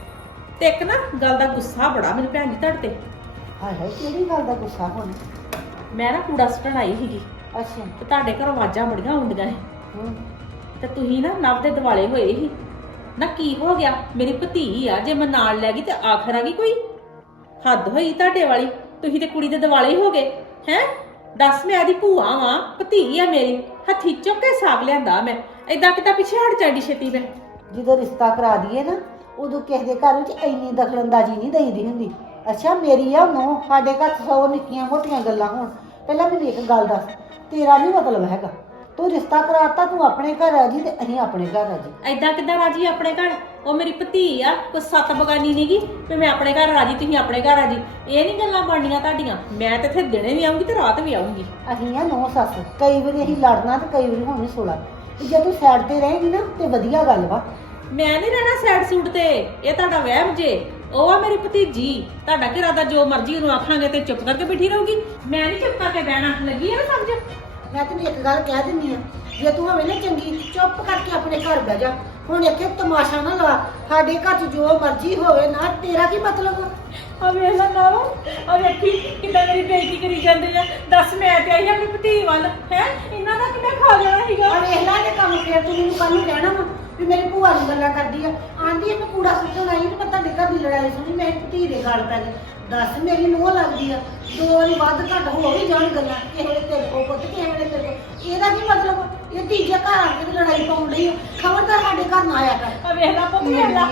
A: ਤੇ ਇੱਕ ਨਾ ਗੱਲ ਦਾ ਗੁੱਸਾ ਬੜਾ ਮੈਨੂੰ ਭੈਣ ਜੀ ਤੁਹਾਡੇ ਤੇ।
E: ਹਾਏ ਹਾਏ, ਕਿਹੜੀ ਗੱਲ ਦਾ ਗੁੱਸਾ ਹੁਣ?
A: ਮੈਂ ਨਾ ਕੂੜਾ ਸੁੱਟਣ ਆਈ ਸੀਗੀ,
E: ਅੱਛਾ।
A: ਤੇ ਤੁਹਾਡੇ ਘਰੋਂ ਆਵਾਜ਼ਾਂ ਬੜੀਆਂ ਆਉਂਦੀਆਂ ਸੀ,
E: ਹੂੰ।
A: ਤੇ ਤੁਸੀਂ ਨਾ ਨਵ ਦੇ ਦਿਵਾਲੇ ਹੋਏ ਸੀ ਨਾ। ਕੀ ਹੋ ਗਿਆ? ਮੇਰੀ ਭਤੀ ਆ, ਜੇ ਮੈਂ ਨਾਲ ਲੈ ਗਈ ਤੇ ਆਖਰ ਆ ਗਈ ਕੋਈ? ਹੱਦ ਹੋਈ ਤੁਹਾਡੇ ਵਾਲੀ। ਤੁਸੀਂ ਤੇ ਕੁੜੀ ਦੇ ਦਿਵਾਲੇ ਹੋ ਗਏ ਹੈ। ਦੱਸ, ਮੈਂ ਆਦੀ ਭੂਆ ਵਾਂ, ਭਤੀ ਆ ਮੇਰੀ, ਹੱਥੀ ਚੁੱਕ ਕੇ ਸਾਗ ਲਿਆਂਦਾ ਮੈਂ। ਏਦਾਂ ਕਿਤਾ ਪਿੱਛੇ ਹਟ ਜਾਂਦੀ ਛੇਤੀ ਮੈਂ।
E: ਜਦੋਂ ਰਿਸ਼ਤਾ ਕਰਾ ਦਈਏ ਨਾ, ਉਦੋਂ ਕਿਸੇ ਦੇ ਘਰ ਵਿੱਚ ਇੰਨੀ ਦਖਲਅੰਦਾਜ਼ੀ ਨਹੀਂ ਦੇਈਦੀ ਹੁੰਦੀ। ਅੱਛਾ ਮੇਰੀ ਆ ਨੋ, ਸਾਡੇ ਘਰ 100 ਨਿੱਕੀਆਂ ਮੋਟੀਆਂ ਗੱਲਾਂ ਹੋਣ। ਪਹਿਲਾਂ ਮੈਨੂੰ ਇੱਕ ਗੱਲ ਦੱਸ, ਤੇਰਾ ਨਹੀਂ ਮਤਲਬ ਹੈਗਾ, ਤੂੰ ਰਿਸ਼ਤਾ ਕਰਾਤਾ, ਤੂੰ ਆਪਣੇ ਘਰ ਆ ਜੀ ਤੇ ਅਸੀਂ ਆਪਣੇ ਘਰ ਆ ਜੀ।
A: ਏਦਾਂ ਕਿੱਦਾਂ ਰਾਜੀ ਆਪਣੇ ਘਰ? ਉਹ ਮੇਰੀ ਭਤੀ ਆ, ਕੋਈ ਸੱਤ ਬਗਾਨੀ ਨਹੀਂਗੀ ਵੀ ਮੈਂ ਆਪਣੇ ਘਰ ਰਾਜੀ ਤੁਸੀਂ ਆਪਣੇ ਘਰ ਆ ਜੀ। ਇਹ ਨਹੀਂ ਗੱਲਾਂ ਬਣਨੀਆਂ ਤੁਹਾਡੀਆਂ। ਮੈਂ ਤੇ ਇੱਥੇ ਦਿਨੇ ਵੀ ਆਉਂਗੀ ਤੇ ਰਾਤ ਵੀ ਆਉਂਗੀ।
E: ਅਸੀਂ ਆ ਨੋ ਸੱਸ, ਕਈ ਵਾਰੀ ਅਸੀਂ ਲੜਨਾ ਤੇ ਕਈ ਵਾਰੀ ਹੋਣੀ ਸੁਲਾ। ਜੇ ਤੂੰ ਸਾਈਡ ਤੇ ਰਹੇਗੀ ਨਾ ਤੇ ਵਧੀਆ ਗੱਲ ਵਾ।
A: ਮੈਂ ਨਹੀਂ ਰਹਿਣਾ ਸਾਈਡ ਸੂਟ ਤੇ, ਇਹ ਤੁਹਾਡਾ ਵਹਿਮ ਜੇ। ਉਹ ਆ ਮੇਰੀ ਭਤੀਜੀ, ਤੁਹਾਡਾ ਘਰ ਦਾ ਜੋ ਮਰਜ਼ੀ ਉਹਨੂੰ ਆਖਾਂਗੇ ਤੇ ਚੁੱਪ ਕਰਕੇ ਬੈਠੀ ਰਹੂਗੀ। ਮੈਂ ਨਹੀਂ ਚੁੱਪ ਕਰਕੇ ਬਹਿਣਾ, ਲੱਗੀ ਆ ਨਾ ਸਮਝ?
E: ਮੈਂ ਤੈਨੂੰ ਇੱਕ ਗੱਲ ਕਹਿ ਦਿੰਦੀ ਆ, ਜੇ ਤੂੰ ਹੋਵੇਂ ਨਾ ਚੰਗੀ, ਚੁੱਪ ਕਰਕੇ ਆਪਣੇ ਘਰ ਬਹਿ ਜਾ। ਹੁਣ ਇੱਥੇ ਤਮਾਸ਼ਾ ਨਾ ਲਾ, ਸਾਡੇ ਘਰ 'ਚ ਜੋ ਮਰਜ਼ੀ ਹੋਵੇ ਨਾ, ਤੇਰਾ ਕੀ ਮਤਲਬ ਆ?
A: ਆ ਵੇਖ ਲੈ ਨਾ ਆ ਵੇਖੀ ਕਿੱਦਾਂ ਮੇਰੀ ਬੇਇੱਜ਼ਤੀ ਕਰੀ ਜਾਂਦੇ ਆ। ਦੱਸ ਮੈਂ ਤੇ ਆਈ ਆਪਣੀ ਭਤੀ ਵੱਲ ਹੈ, ਇਹਨਾਂ ਦਾ ਕਿੰਨਾ ਖਾ ਜਾਣਾ ਸੀਗਾ।
E: ਆ ਵੇਖ ਲੈ ਇਹ ਕੰਮ ਫੇਰ ਤੂੰ ਮੈਨੂੰ ਕੱਲ ਨੂੰ ਕਹਿਣਾ ਵਾ ਵੀ ਮੇਰੀ ਭੂਆ ਨੂੰ ਗੱਲਾਂ ਕਰਦੀ ਆ, ਆਂਦੀ ਆ ਮੈਂ ਕੂੜਾ ਸੁੱਟਣ ਆਈ ਤੇ ਮੈਂ ਤੁਹਾਡੇ ਘਰ ਦੀ ਲੜਾਈ ਸੁਣੀ, ਮੈਂ ਭਤੀ ਦੇ ਗਲ ਪੈ ਗਈ। ਦੱਸ ਮੇਰੀ ਨੂੰਹ ਲੱਗਦੀ ਆ, ਦੋ ਵਾਰੀ ਵੱਧ ਘੱਟ ਹੋ ਵੀ ਜਾਣ ਗੱਲਾਂ, ਕਿਸੇ ਵੇਲੇ ਤੇਰੇ ਕੋਲ ਪੁੱਤ, ਕਿਸੇ ਵੇਲੇ ਤੇਰੇ ਕੋਲ। ਇਹਦਾ ਕੀ ਮਤਲਬ? ਇਹ ਤੀਜੇ ਘਰ ਆ ਕੇ ਲੜਾਈ ਪਾਉਣ ਡਈ ਆ। ਖਬਰਦਾਰ ਸਾਡੇ ਘਰ ਨਾ ਆਇਆ ਕਰ।
A: ਆ ਵੇਖ ਲੈ ਪੁੱਤ ਵੇਖ ਲੈ,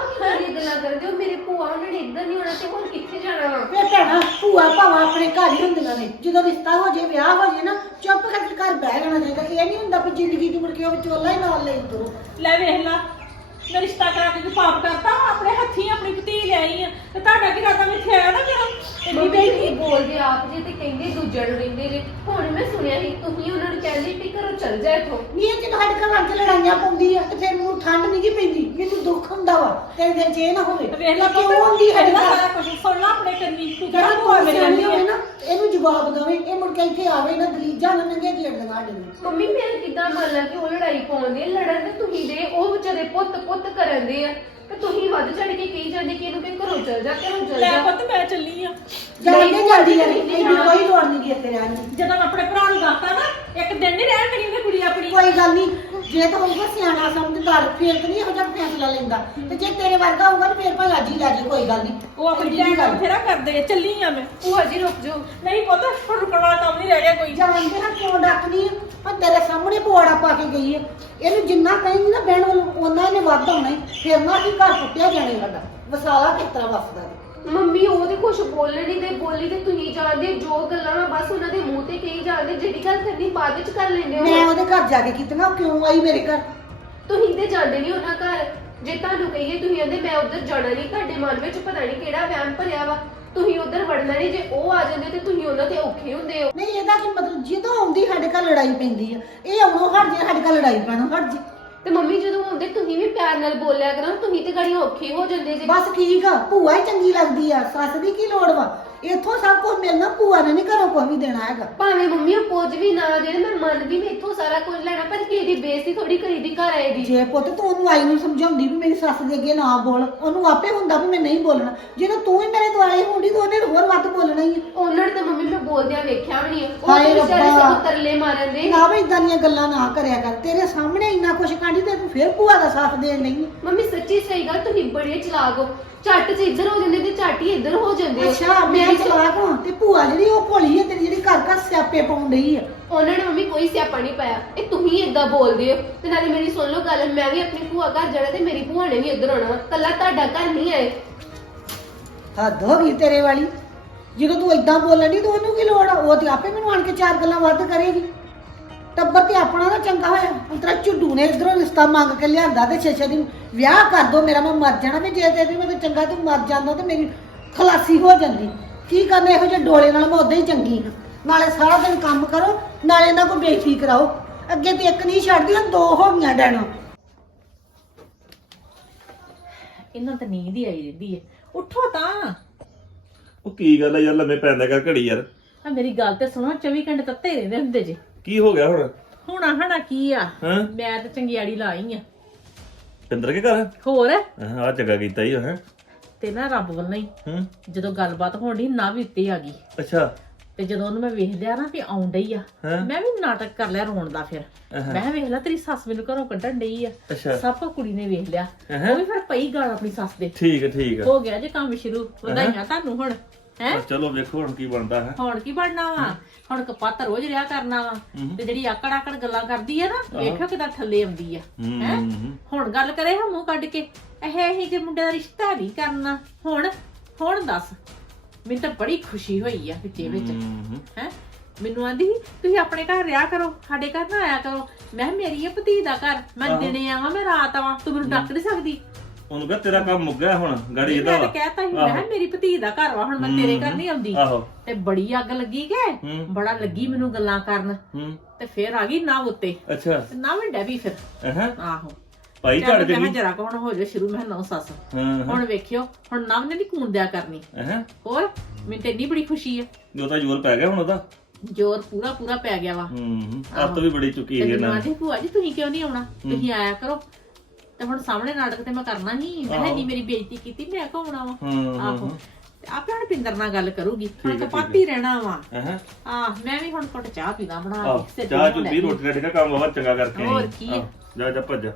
F: ਇਹ ਗੱਲਾਂ ਕਰਦੇ ਹੋ, ਮੇਰੇ ਭੂਆ ਉਹਨਾਂ ਨੇ ਇੱਧਰ ਨਹੀਂ ਹੋਣਾ ਤੇ ਹੋਰ ਕਿੱਥੇ ਜਾਣਾ ਵਾ?
E: ਵੇ ਭੈਣਾ, ਭੂਆ ਭਾਵਾਂ ਆਪਣੇ ਘਰ ਹੀ ਹੁੰਦੀਆਂ ਨੇ। ਜਦੋਂ ਰਿਸ਼ਤਾ ਹੋ ਜੇ, ਵਿਆਹ ਹੋ ਜੇ ਨਾ, ਚੁੱਪ ਕਰਕੇ ਘਰ ਬਹਿ ਜਾਣਾ ਚਾਹੀਦਾ। ਇਹ ਨਹੀਂ ਹੁੰਦਾ ਵੀ ਜ਼ਿੰਦਗੀ ਦੀ ਮੁੜ ਕੇ ਉਹ ਵਿਚੋਲਾ ਹੀ ਨਾਲ ਲਈ ਤੁਰੋ।
A: ਲੈ ਵੇਖ ਲੈ ਮੈਂ ਰਿਸ਼ਤਾ ਕਰਾ ਕੇ ਤੂੰ ਪਾਪ ਕਰਤਾ, ਆਪਣੇ ਹੱਥੀਂ ਆਪਣੀ ਭਤੀ ਲਿਆਈ ਆ ਤੇ ਤੁਹਾਡਾ ਕੀ ਰਾਤਾ ਵਿੱਚ ਆਇਆ ਨਾ ਮੇਰਾ ਇੰਨੀ
F: ਮੰਮੀ
A: ਬੇਇੱਜ਼ਤੀ।
F: ਇਹ ਬੋਲਦੇ ਆਪ ਜੇ ਤੇ ਕਹਿੰਦੇ ਦੂਜੇ ਨੂੰ ਰਹਿੰਦੇ ਜੇ। ਹੁਣ ਮੈਂ ਸੁਣਿਆ ਸੀ ਤੁਸੀਂ ਉਹਨਾਂ ਨੂੰ ਕਹਿੰਦੇ ਕਿ ਘਰੋਂ ਚੱਲ ਜਾ ਇੱਥੋਂ।
E: ਨਹੀਂ ਇਹ ਜਦੋਂ ਸਾਡੇ ਘਰ ਆ ਕੇ ਲੜਾਈਆਂ ਪਾਉਂਦੀ ਆ ਤੇ ਫਿਰ ਮੈਨੂੰ ਠੰਡ ਨਹੀਂ ਗੀ ਪੈਂਦੀ, ਮੈਨੂੰ ਦੁੱਖ ਹੁੰਦਾ ਵਾ। ਤੇਰੇ ਦਿਲ 'ਚ ਇਹ ਨਾ ਹੋਵੇ
A: ਵੇਖ ਲੈ
E: ਕਿਉਂ ਹੁੰਦੀ ਸਾਡੇ
A: ਇਹਦਾ
E: ਘਰ।
A: ਸਾਰਾ ਕੁਝ ਸੁਣ ਲੈ ਆਪਣੇ ਕੰਨੀ। ਤੂੰ
E: ਜਿਹੜਾ
A: ਕਿਹੜਾ ਭੂਆ ਮੇਰੇ
E: ਸਿਆਣੀ
A: ਨਾਲ
E: ਹੋਵੇ ਨਾ, ਇਹਨੂੰ ਜਵਾਬ ਦੇਵੇ। ਇਹ ਮੁੜ ਕੇ ਇੱਥੇ ਆਵੇ ਨਾ, ਦਲੀਜਾਂ ਨਾ ਨੰਗੇ ਗੇੜ ਦੇ ਸਾਡੇ ਨੂੰ।
F: ਮੰਮੀ ਮੈਂ ਕਿੱਦਾਂ ਮੰਨ ਲਾਂ ਕਿ ਉਹ ਲੜਾਈ ਪਾਉਂਦੇ ਆ? ਲੜਨ ਤੇ ਤੁਸੀਂ ਦੇ, ਉਹ ਵਿਚਾਰੇ ਪੁੱਤ ਕਰਨ ਦੇ ਆ ਤੇ ਤੁਸੀਂ ਵੱਧ ਚੜ ਕੇ ਕਹੀ ਜਾਂਦੇ ਕਿ ਇਹਨੂੰ ਕਿ ਘਰੋਂ ਚੱਲ ਜਾ, ਘਰੋਂ ਚੱਲ
A: ਲੈ
F: ਜਾ।
A: ਪੁੱਤ ਮੈਂ ਚੱਲੀ ਆ।
E: ਜਾਂਦੀ ਜਾਂਦੀ ਆ,
F: ਨਹੀਂ
E: ਇਹਨੂੰ ਕੋਈ ਲੋੜ ਨਹੀਂ ਗੀ ਇੱਥੇ ਰਹਿਣ ਦੀ।
A: ਜਦੋਂ ਮੈਂ ਆਪਣੇ ਭਰਾ ਨੂੰ ਦੱਸਤਾ ਨਾ, ਇੱਕ ਦਿਨ ਨਹੀਂ ਰਹਿਣ ਦੇਣੀ ਉਹਨੇ ਕੁੜੀ ਆਪਣੀ।
E: ਕੋਈ ਗੱਲ ਨਹੀਂ, ਜੇ ਤਾਂ ਹੋਊਗਾ ਸਿਆਣਾ ਸਮਝਦਾਰ, ਫੇਰ ਤਾਂ ਨਹੀਂ ਇਹੋ ਜਿਹਾ ਫੈਸਲਾ ਲੈਂਦਾ। ਤੇ ਜੇ ਤੇਰੇ ਵਰਗਾ ਹੋਊਗਾ ਤਾਂ ਫੇਰ ਭਾਈ ਅੱਜ ਹੀ ਲੈ ਜੀ, ਕੋਈ ਗੱਲ ਨਹੀਂ।
A: ਉਹ ਆਪਣੀ ਟਾਈਮ ਫੇਰਾ ਕਰਦੇ ਆ। ਚੱਲੀ ਆ ਮੈਂ।
F: ਭੂਆ ਜੀ ਰੁਕ ਜਾਓ।
A: ਨਹੀਂ ਪੁੱਤ ਹੁਣ ਰੁਕਣ ਵਾਲਾ ਕੰਮ ਨਹੀਂ ਰਹਿ ਗਿਆ ਕੋਈ।
E: ਜਾਣਦੇ ਹਾਂ ਕਿਉਂ ਡੱਕਦੀ ਆ? ਪਰ ਤੇਰੇ ਸਾਹਮਣੇ ਪਵਾੜਾ ਪਾ ਕੇ ਗਈ ਆ। ਇਹਨੂੰ ਜਿੰਨਾ ਕਹੇਂਗੀ ਨਾ ਬਹਿਣ ਵੱਲ, ਉਹਨਾਂ ਇਹਨੇ ਵੱਧ ਆਉਣਾ ਹੀ। ਫਿਰ ਨਾ ਹੀ ਘਰ ਪੁੱਟਿਆ ਜਾਣੇ ਸਾਡਾ। ਵਸਾਲਾ ਕਿਸ ਤਰ੍ਹਾਂ ਵਸਦਾ ਹੈ।
F: ਮੰਮੀ ਉਹਦੇ ਕੁਝ ਬੋਲਣ ਨਹੀਂ ਦੇ, ਬੋਲੀ ਤੇ ਤੁਸੀਂ ਜਾਣਦੇ ਜੋ ਗੱਲਾਂ ਵਾ ਬਸ ਉਹਨਾਂ ਦੇ ਮੂੰਹ ਤੇ ਕਹੀ ਜਾਂਦੇ, ਜਿਹੜੀ ਗੱਲ ਕਰਨੀ ਬਾਅਦ ਵਿੱਚ ਕਰ ਲੈਂਦੇ
E: ਮੈਂ
F: ਹੋ।
E: ਉਹਦੇ ਘਰ ਜਾ ਕੇ ਕੀਤੀਆਂ, ਉਹ ਕਿਉਂ ਆਈ ਮੇਰੇ ਘਰ?
F: ਤੁਸੀਂ ਤੇ ਜਾਂਦੇ ਨਹੀਂ ਉਹਨਾਂ ਘਰ। ਜੇ ਤੁਹਾਨੂੰ ਕਹੀਏ ਤੁਸੀਂ ਕਹਿੰਦੇ ਮੈਂ ਉੱਧਰ ਜਾਣਾ ਨਹੀਂ, ਤੁਹਾਡੇ ਮਨ ਵਿੱਚ ਪਤਾ ਨਹੀਂ ਕਿਹੜਾ ਵਹਿਮ ਭਰਿਆ ਵਾ। ਤੁਸੀਂ ਉੱਧਰ ਵੜਨਾ ਨਹੀਂ, ਜੇ ਉਹ ਆ ਜਾਂਦੇ ਤੇ ਤੁਸੀਂ ਉਹਨਾਂ ਤੇ ਔਖੇ ਹੁੰਦੇ ਹੋ।
E: ਨਹੀਂ ਇਹਦਾ ਕੀ ਮਤਲਬ? ਜਦੋਂ ਆਉਂਦੀ ਸਾਡੇ ਘਰ ਲੜਾਈ ਪੈਂਦੀ ਆ, ਇਹ ਆਉਣੋਂ ਹਟ ਜੇ, ਸਾਡੇ ਘਰ ਲੜਾਈ ਪੈਣੋਂ ਹਟ ਜੇ।
F: ਤੇ ਮੰਮੀ ਜਦੋਂ ਆਉਂਦੇ ਤੁਸੀਂ ਵੀ ਪਿਆਰ ਨਾਲ ਬੋਲਿਆ ਕਰੋ, ਤੁਸੀਂ ਤੇ ਗਾੜੀਆਂ ਔਖੇ ਹੋ ਜਾਂਦੇ ਜੇ।
E: ਬਸ ਠੀਕ ਆ, ਭੂਆ ਹੀ ਚੰਗੀ ਲੱਗਦੀ ਆ, ਸੱਸ ਦੀ ਕੀ ਲੋੜ ਵਾ? ਇੱਥੋਂ ਸਭ ਕੁਝ ਮਿਲਣਾ, ਭੂਆ ਨੇ ਨਹੀਂ ਘਰੋਂ ਕੁਝ ਵੀ ਦੇਣਾ ਹੈਗਾ।
F: ਭਾਵੇਂ ਮੰਮੀ ਉਹ ਕੁਝ ਵੀ ਨਾ ਦੇਣ, ਮੈਂ ਮੰਨਦੀ ਮੈਂ ਇੱਥੋਂ ਸਾਰਾ ਕੁਝ ਲੈਣਾ, ਪਰ ਕਿਸੇ ਦੀ ਬੇਇੱਜ਼ਤੀ ਥੋੜੀ ਕਰੀਦੀ ਘਰ ਆਏ ਦੀ।
E: ਜੇ ਪੁੱਤ ਤੂੰ ਉਹਨੂੰ ਆਈ ਨੂੰ ਸਮਝਾਉਂਦੀ ਵੀ ਮੇਰੀ ਸੱਸ ਦੇ ਅੱਗੇ ਨਾ ਬੋਲ, ਉਹਨੂੰ ਆਪੇ ਹੁੰਦਾ ਵੀ ਮੈਂ ਨਹੀਂ ਬੋਲਣਾ। ਜਦੋਂ ਤੂੰ ਹੀ ਮੇਰੇ ਦੁਆਲੇ ਹੁੰਦੀ ਤਾਂ ਉਹਨੇ ਹੋਰ ਵੱਧ ਬੋਲਣਾ ਹੀ ਆ।
F: ਉਹਨਾਂ ਨੇ ਤਾਂ ਮੰਮੀ ਮੈਂ ਬੋਲਦਿਆਂ ਵੇਖਿਆ ਵੀ ਨਹੀਂ, ਉਹ
E: ਹਾਏ
F: ਤਾਂ ਵਿਚਾਰੇ
E: ਰੱਬਾ।
F: ਸਭ ਤਰਲੇ ਮਾਰਨ ਦੇ।
E: ਨਾ ਵੀ ਇਦਾਂ ਦੀਆਂ ਗੱਲਾਂ ਨਾ ਕਰਿਆ ਕਰ। ਤੇਰੇ ਸਾਹਮਣੇ ਇੰਨਾ ਕੁਛ ਕਾਂਢੀ ਤੇ ਤੂੰ ਫਿਰ ਭੂਆ ਦਾ ਸਾਥ ਦੇਣ ਨਹੀਂ।
F: ਮੰਮੀ ਸੱਚੀ ਸਹੀ ਗੱਲ, ਤੁਸੀਂ ਬੜੇ ਚਲਾਕ ਹੋ। ਝੱਟ ਚ ਇੱਧਰ ਹੋ ਜਾਂਦੇ ਤੇ ਝੱਟ ਹੀ ਇੱਧਰ ਹੋ ਜਾਂਦੇ ਹੋ।
E: ਅੱਛਾ ਮੈਂ ਚਲਾਕ ਹਾਂ ਤੇ ਭੂਆ ਜਿਹੜੀ ਉਹ ਭੋਲੀ ਹੈ ਤੇਰੀ, ਜਿਹੜੀ ਘਰ ਘਰ ਸਿਆਪੇ ਪਾਉਣ ਡਈ ਆ।
F: ਉਹਨਾਂ ਨੇ ਮੰਮੀ ਕੋਈ ਸਿਆਪਾ ਨਹੀਂ ਪਾਇਆ, ਇਹ ਤੁਸੀਂ ਏਦਾਂ ਬੋਲਦੇ ਹੋ। ਤੇ ਨਾਲੇ ਮੇਰੀ ਸੁਣ ਲਓ ਗੱਲ, ਮੈਂ ਵੀ ਆਪਣੀ ਭੂਆ ਘਰ ਜਾਣਾ ਤੇ ਮੇਰੀ ਭੂਆ ਨੇ ਵੀ ਇੱਧਰ ਆਉਣਾ ਵਾ, ਕੱਲਾ ਤੁਹਾਡਾ ਘਰ ਨਹੀਂ ਆਏ।
E: ਹੱਦ ਹੋ ਗਈ ਤੇਰੇ ਵਾਲੀ। ਜਦੋਂ ਤੂੰ ਏਦਾਂ ਬੋਲਣ ਦੀ ਤਾਂ ਉਹਨੂੰ ਕੀ ਲੋੜ ਆ? ਉਹ ਤੇ ਆਪੇ ਮੈਨੂੰ ਆਣ ਕੇ ਚਾਰ ਗੱਲਾਂ ਵੱਧ ਕਰੇਗੀ। ਟੱਬਰ ਤੇ ਆਪਣਾ ਨਾ ਚੰਗਾ ਹੋਇਆ, ਉਤਰਾ ਝੁੱਡੂ ਨੇ ਇਧਰੋਂ ਰਿਸ਼ਤਾ ਮੰਗ ਕੇ ਲਿਆਂਦਾ ਤੇ ਛੇ ਦਿਨ ਵਿਆਹ ਕਰ ਦੋ ਮੇਰਾ, ਮੈਂ ਮਰ ਜਾਣਾ। ਵੀ ਜੇ ਤੇ ਮੈਂ ਚੰਗਾ ਤੂੰ ਮਰ ਜਾਂਦਾ ਤੇ ਮੇਰੀ ਖਲਾਸੀ ਹੋ ਜਾਂਦੀ। ਕੀ ਕਰਨਾ ਇਹੋ ਜਿਹੇ ਡੋਲੇ ਨਾਲ? ਮੈਂ ਉਦਾਂ ਹੀ ਚੰਗੀ ਹਾਂ। ਨਾਲੇ ਸਾਰਾ ਦਿਨ ਕੰਮ ਕਰੋ, ਨਾਲੇ ਇਹਨਾਂ ਕੋਲ ਬੇਇੱਜ਼ਤੀ ਕਰਾਓ। ਅੱਗੇ ਤੇ ਇੱਕ ਨਹੀਂ ਛੱਡਦੀਆਂ, ਦੋ ਹੋ ਗਈਆਂ ਡੈਣੋ।
A: ਇਹਨਾਂ ਤਾਂ ਨੀਂਦ ਹੀ ਆਈ ਰਹਿੰਦੀ ਹੈ। ਉੱਠੋ ਤਾਂ।
D: ਉਹ ਕੀ ਗੱਲ ਆ ਯਾਰ, ਲੰਮੇ ਪੈਂਦਾ ਕਰ ਘੜੀ ਯਾਰ।
A: ਆ ਮੇਰੀ ਗੱਲ ਤੇ ਸੁਣੋ, 24 ਘੰਟੇ ਤੱਤੇ ਰਹਿੰਦੇ ਹੁੰਦੇ ਜੇ।
D: ਕੀ ਹੋ ਗਿਆ ਹੁਣ?
A: ਹੁਣ ਹਣਾ ਕੀ ਆ?
D: ਹਾਂ
A: ਮੈਂ ਤਾਂ ਚੰਗਿਆੜੀ ਲਾਈ ਆ।
D: ਪਿੰਦਰ ਕੇ ਘਰ?
A: ਹੋਰ
D: ਆ ਚੰਗਾ ਕੀਤਾ ਹੀ ਹੈ।
A: ਤੇ ਨਾ ਰੱਬ ਵੱਲੋਂ ਹੀ
D: ਹੂੰ
A: ਜਦੋਂ ਗੱਲਬਾਤ ਹੋਣ ਦੀ ਨਾ ਵੀ ਉੱਤੇ ਆ ਗਈ।
D: ਅੱਛਾ।
A: ਤੇ ਜਦੋਂ ਉਹਨੂੰ ਮੈਂ ਵੇਖ ਲਿਆ ਨਾ ਵੀ ਆਉਣ ਡਈ ਆ,
D: ਹਾਂ।
A: ਮੈਂ ਵੀ ਨਾਟਕ ਕਰ ਲਿਆ ਰੋਣ ਦਾ। ਫਿਰ ਮੈਂ ਕਿਹਾ ਵੇਖ ਲੈ ਤੇਰੀ ਸੱਸ ਮੈਨੂੰ ਘਰੋਂ ਕੱਢਣ ਡਈ ਆ।
D: ਅੱਛਾ।
A: ਸਭ ਕੁਝ ਕੁੜੀ ਨੇ ਵੇਖ ਲਿਆ। ਉਹ ਵੀ ਫਿਰ ਪਈ ਗਾਲ ਆਪਣੀ ਸੱਸ ਦੇ।
D: ਠੀਕ ਹੈ ਠੀਕ ਹੈ।
A: ਹੋ ਗਿਆ ਜੇ ਕੰਮ ਸ਼ੁਰੂ। ਵਧਾਈਆਂ ਤੁਹਾਨੂੰ ਹੁਣ। ਹੈ
D: ਚਲੋ ਵੇਖੋ ਹੁਣ ਕੀ ਬਣਦਾ ਹੈ।
A: ਹੁਣ ਕੀ ਬਣਨਾ ਵਾ? ਹੁਣ ਕਪੱਤ ਰੋਜ਼ ਰਿਹਾ ਕਰਨਾ ਵਾ। ਤੇ ਜਿਹੜੀ ਆਕੜ ਆਕੜ ਗੱਲਾਂ ਕਰਦੀ ਆ ਨਾ, ਵੇਖੋ ਕਿਦਾਂ ਥੱਲੇ ਆਉਂਦੀ ਆ। ਹੈ ਹੁਣ ਗੱਲ ਕਰੇ ਹਾਂ ਮੂੰਹ ਕੱਢ ਕੇ, ਇਹ ਜੇ ਮੁੰਡੇ ਦਾ ਰਿਸ਼ਤਾ ਨਹੀਂ ਕਰਨਾ। ਹੁਣ ਦੱਸ, ਮੈਨੂੰ ਤਾਂ ਬੜੀ ਖੁਸ਼ੀ ਹੋਈ ਆ ਵਿੱਚੇ ਵਿੱਚ। ਹੈ ਮੈਨੂੰ ਆਂਦੀ ਤੁਸੀਂ ਆਪਣੇ ਘਰ ਰਿਹਾ ਕਰੋ, ਸਾਡੇ ਘਰ ਨਾ ਆਇਆ ਕਰੋ। ਮੈਂ ਕਿਹਾ ਮੇਰੀ ਇਹ ਭਤੀ ਦਾ ਘਰ, ਮੈਂ ਦਿਨੇ ਆਵਾਂ ਮੈਂ ਰਾਤ ਆਵਾਂ, ਤੂੰ ਮੈਨੂੰ ਡੱਕ ਨਹੀਂ ਸਕਦੀ।
D: ਉਹਨੂੰ ਕਹ ਤੇਰਾ ਕੰਮ ਮੁੱਕ ਗਿਆ ਹੁਣ, ਗਾੜੀ ਇਹਦਾ
A: ਮੈਂ
D: ਵਾ।
A: ਤਾਂ ਕਹਿਤਾ ਸੀ, ਮੈਂ ਕਿਹਾ ਮੇਰੀ ਭਤੀ ਦਾ ਘਰ ਵਾ, ਹੁਣ ਮੈਂ ਤੇਰੇ ਘਰ ਨਹੀਂ ਆਉਂਦੀ।
D: ਆਹੋ।
A: ਤੇ ਬੜੀ ਅੱਗ ਲੱਗੀ ਕਿ ਬੜਾ ਲੱਗੀ ਮੈਨੂੰ ਗੱਲਾਂ ਕਰਨ। ਤੇ ਫਿਰ ਆ ਗਈ ਨਾ ਉੱਤੇ।
D: ਅੱਛਾ।
A: ਨਾ ਵੱਡਾ ਵੀ ਫਿਰ। ਆਹੋ
D: ਭਾਈ ਝੜ
A: ਮੈਂ
D: ਗਈ।
A: ਜਰਾ ਕੋ ਹੁਣ ਹੋ ਜਾ ਸ਼ੁਰੂ। ਮੈਂ ਨੌ ਸੱਸ ਹੁਣ ਵੇਖਿਓ, ਹੁਣ ਨਵ ਨੇ ਨੀ ਕੂਣ ਦਿਆ ਕਰਨੀ। ਹੋਰ ਮੈਨੂੰ ਤੇ ਇੰਨੀ ਬੜੀ ਖੁਸ਼ੀ ਆ।
D: ਜੋ ਤਾਂ ਜ਼ੋਰ ਪੈ ਗਿਆ ਹੁਣ ਉਹਦਾ।
A: ਜ਼ੋਰ ਪੂਰਾ ਪੈ ਗਿਆ ਵਾ।
D: ਅੱਤ ਵੀ ਬੜੀ ਚੁੱਕੀ ਹੈ
A: ਨਾ। ਭੂਆ ਜੀ ਤੁਸੀਂ ਕਿਉਂ ਨਹੀਂ ਆਉਣਾ? ਤੁਸੀਂ ਆਇਆ ਕਰੋ। ਤੇ ਹੁਣ ਸਾਹਮਣੇ ਨਾਟਕ ਤੇ ਮੈਂ ਕਰਨਾ ਹੀ ਮੈਂ ਕਿਹਾ ਨਹੀਂ ਮੇਰੀ ਬੇਇੱਜ਼ਤੀ ਕੀਤੀ ਮੈਂ ਕਹਾਉਣਾ ਵਾ ਆਹੋ ਤੇ ਆਪੇ ਹੁਣ ਪਿੰਦਰ ਨਾਲ ਗੱਲ ਕਰੂਗੀ ਹੁਣ ਤਾਂ ਪਾਤੀ ਰਹਿਣਾ ਵਾ
D: ਹੈ
A: ਮੈਂ ਵੀ ਹੁਣ ਘੁੱਟ ਚਾਹ ਪੀਣਾ ਬਣਾ
D: ਆਹ
A: ਕੇ ਸਿਰ
D: ਚਾਹ
A: ਧੋਣ
D: ਚੁੱਪੀ
A: ਲੱਗੀ।
D: ਰੋਟੀ ਰਾਟੀ ਦਾ ਕੰਮ ਬਾਬਾ ਚੰਗਾ ਕਰਕੇ ਆਈ।
A: ਹੋਰ ਕੀ ਆ।
D: ਆਹ, ਜਾ ਜਾ ਭੱਜ ਜਾ।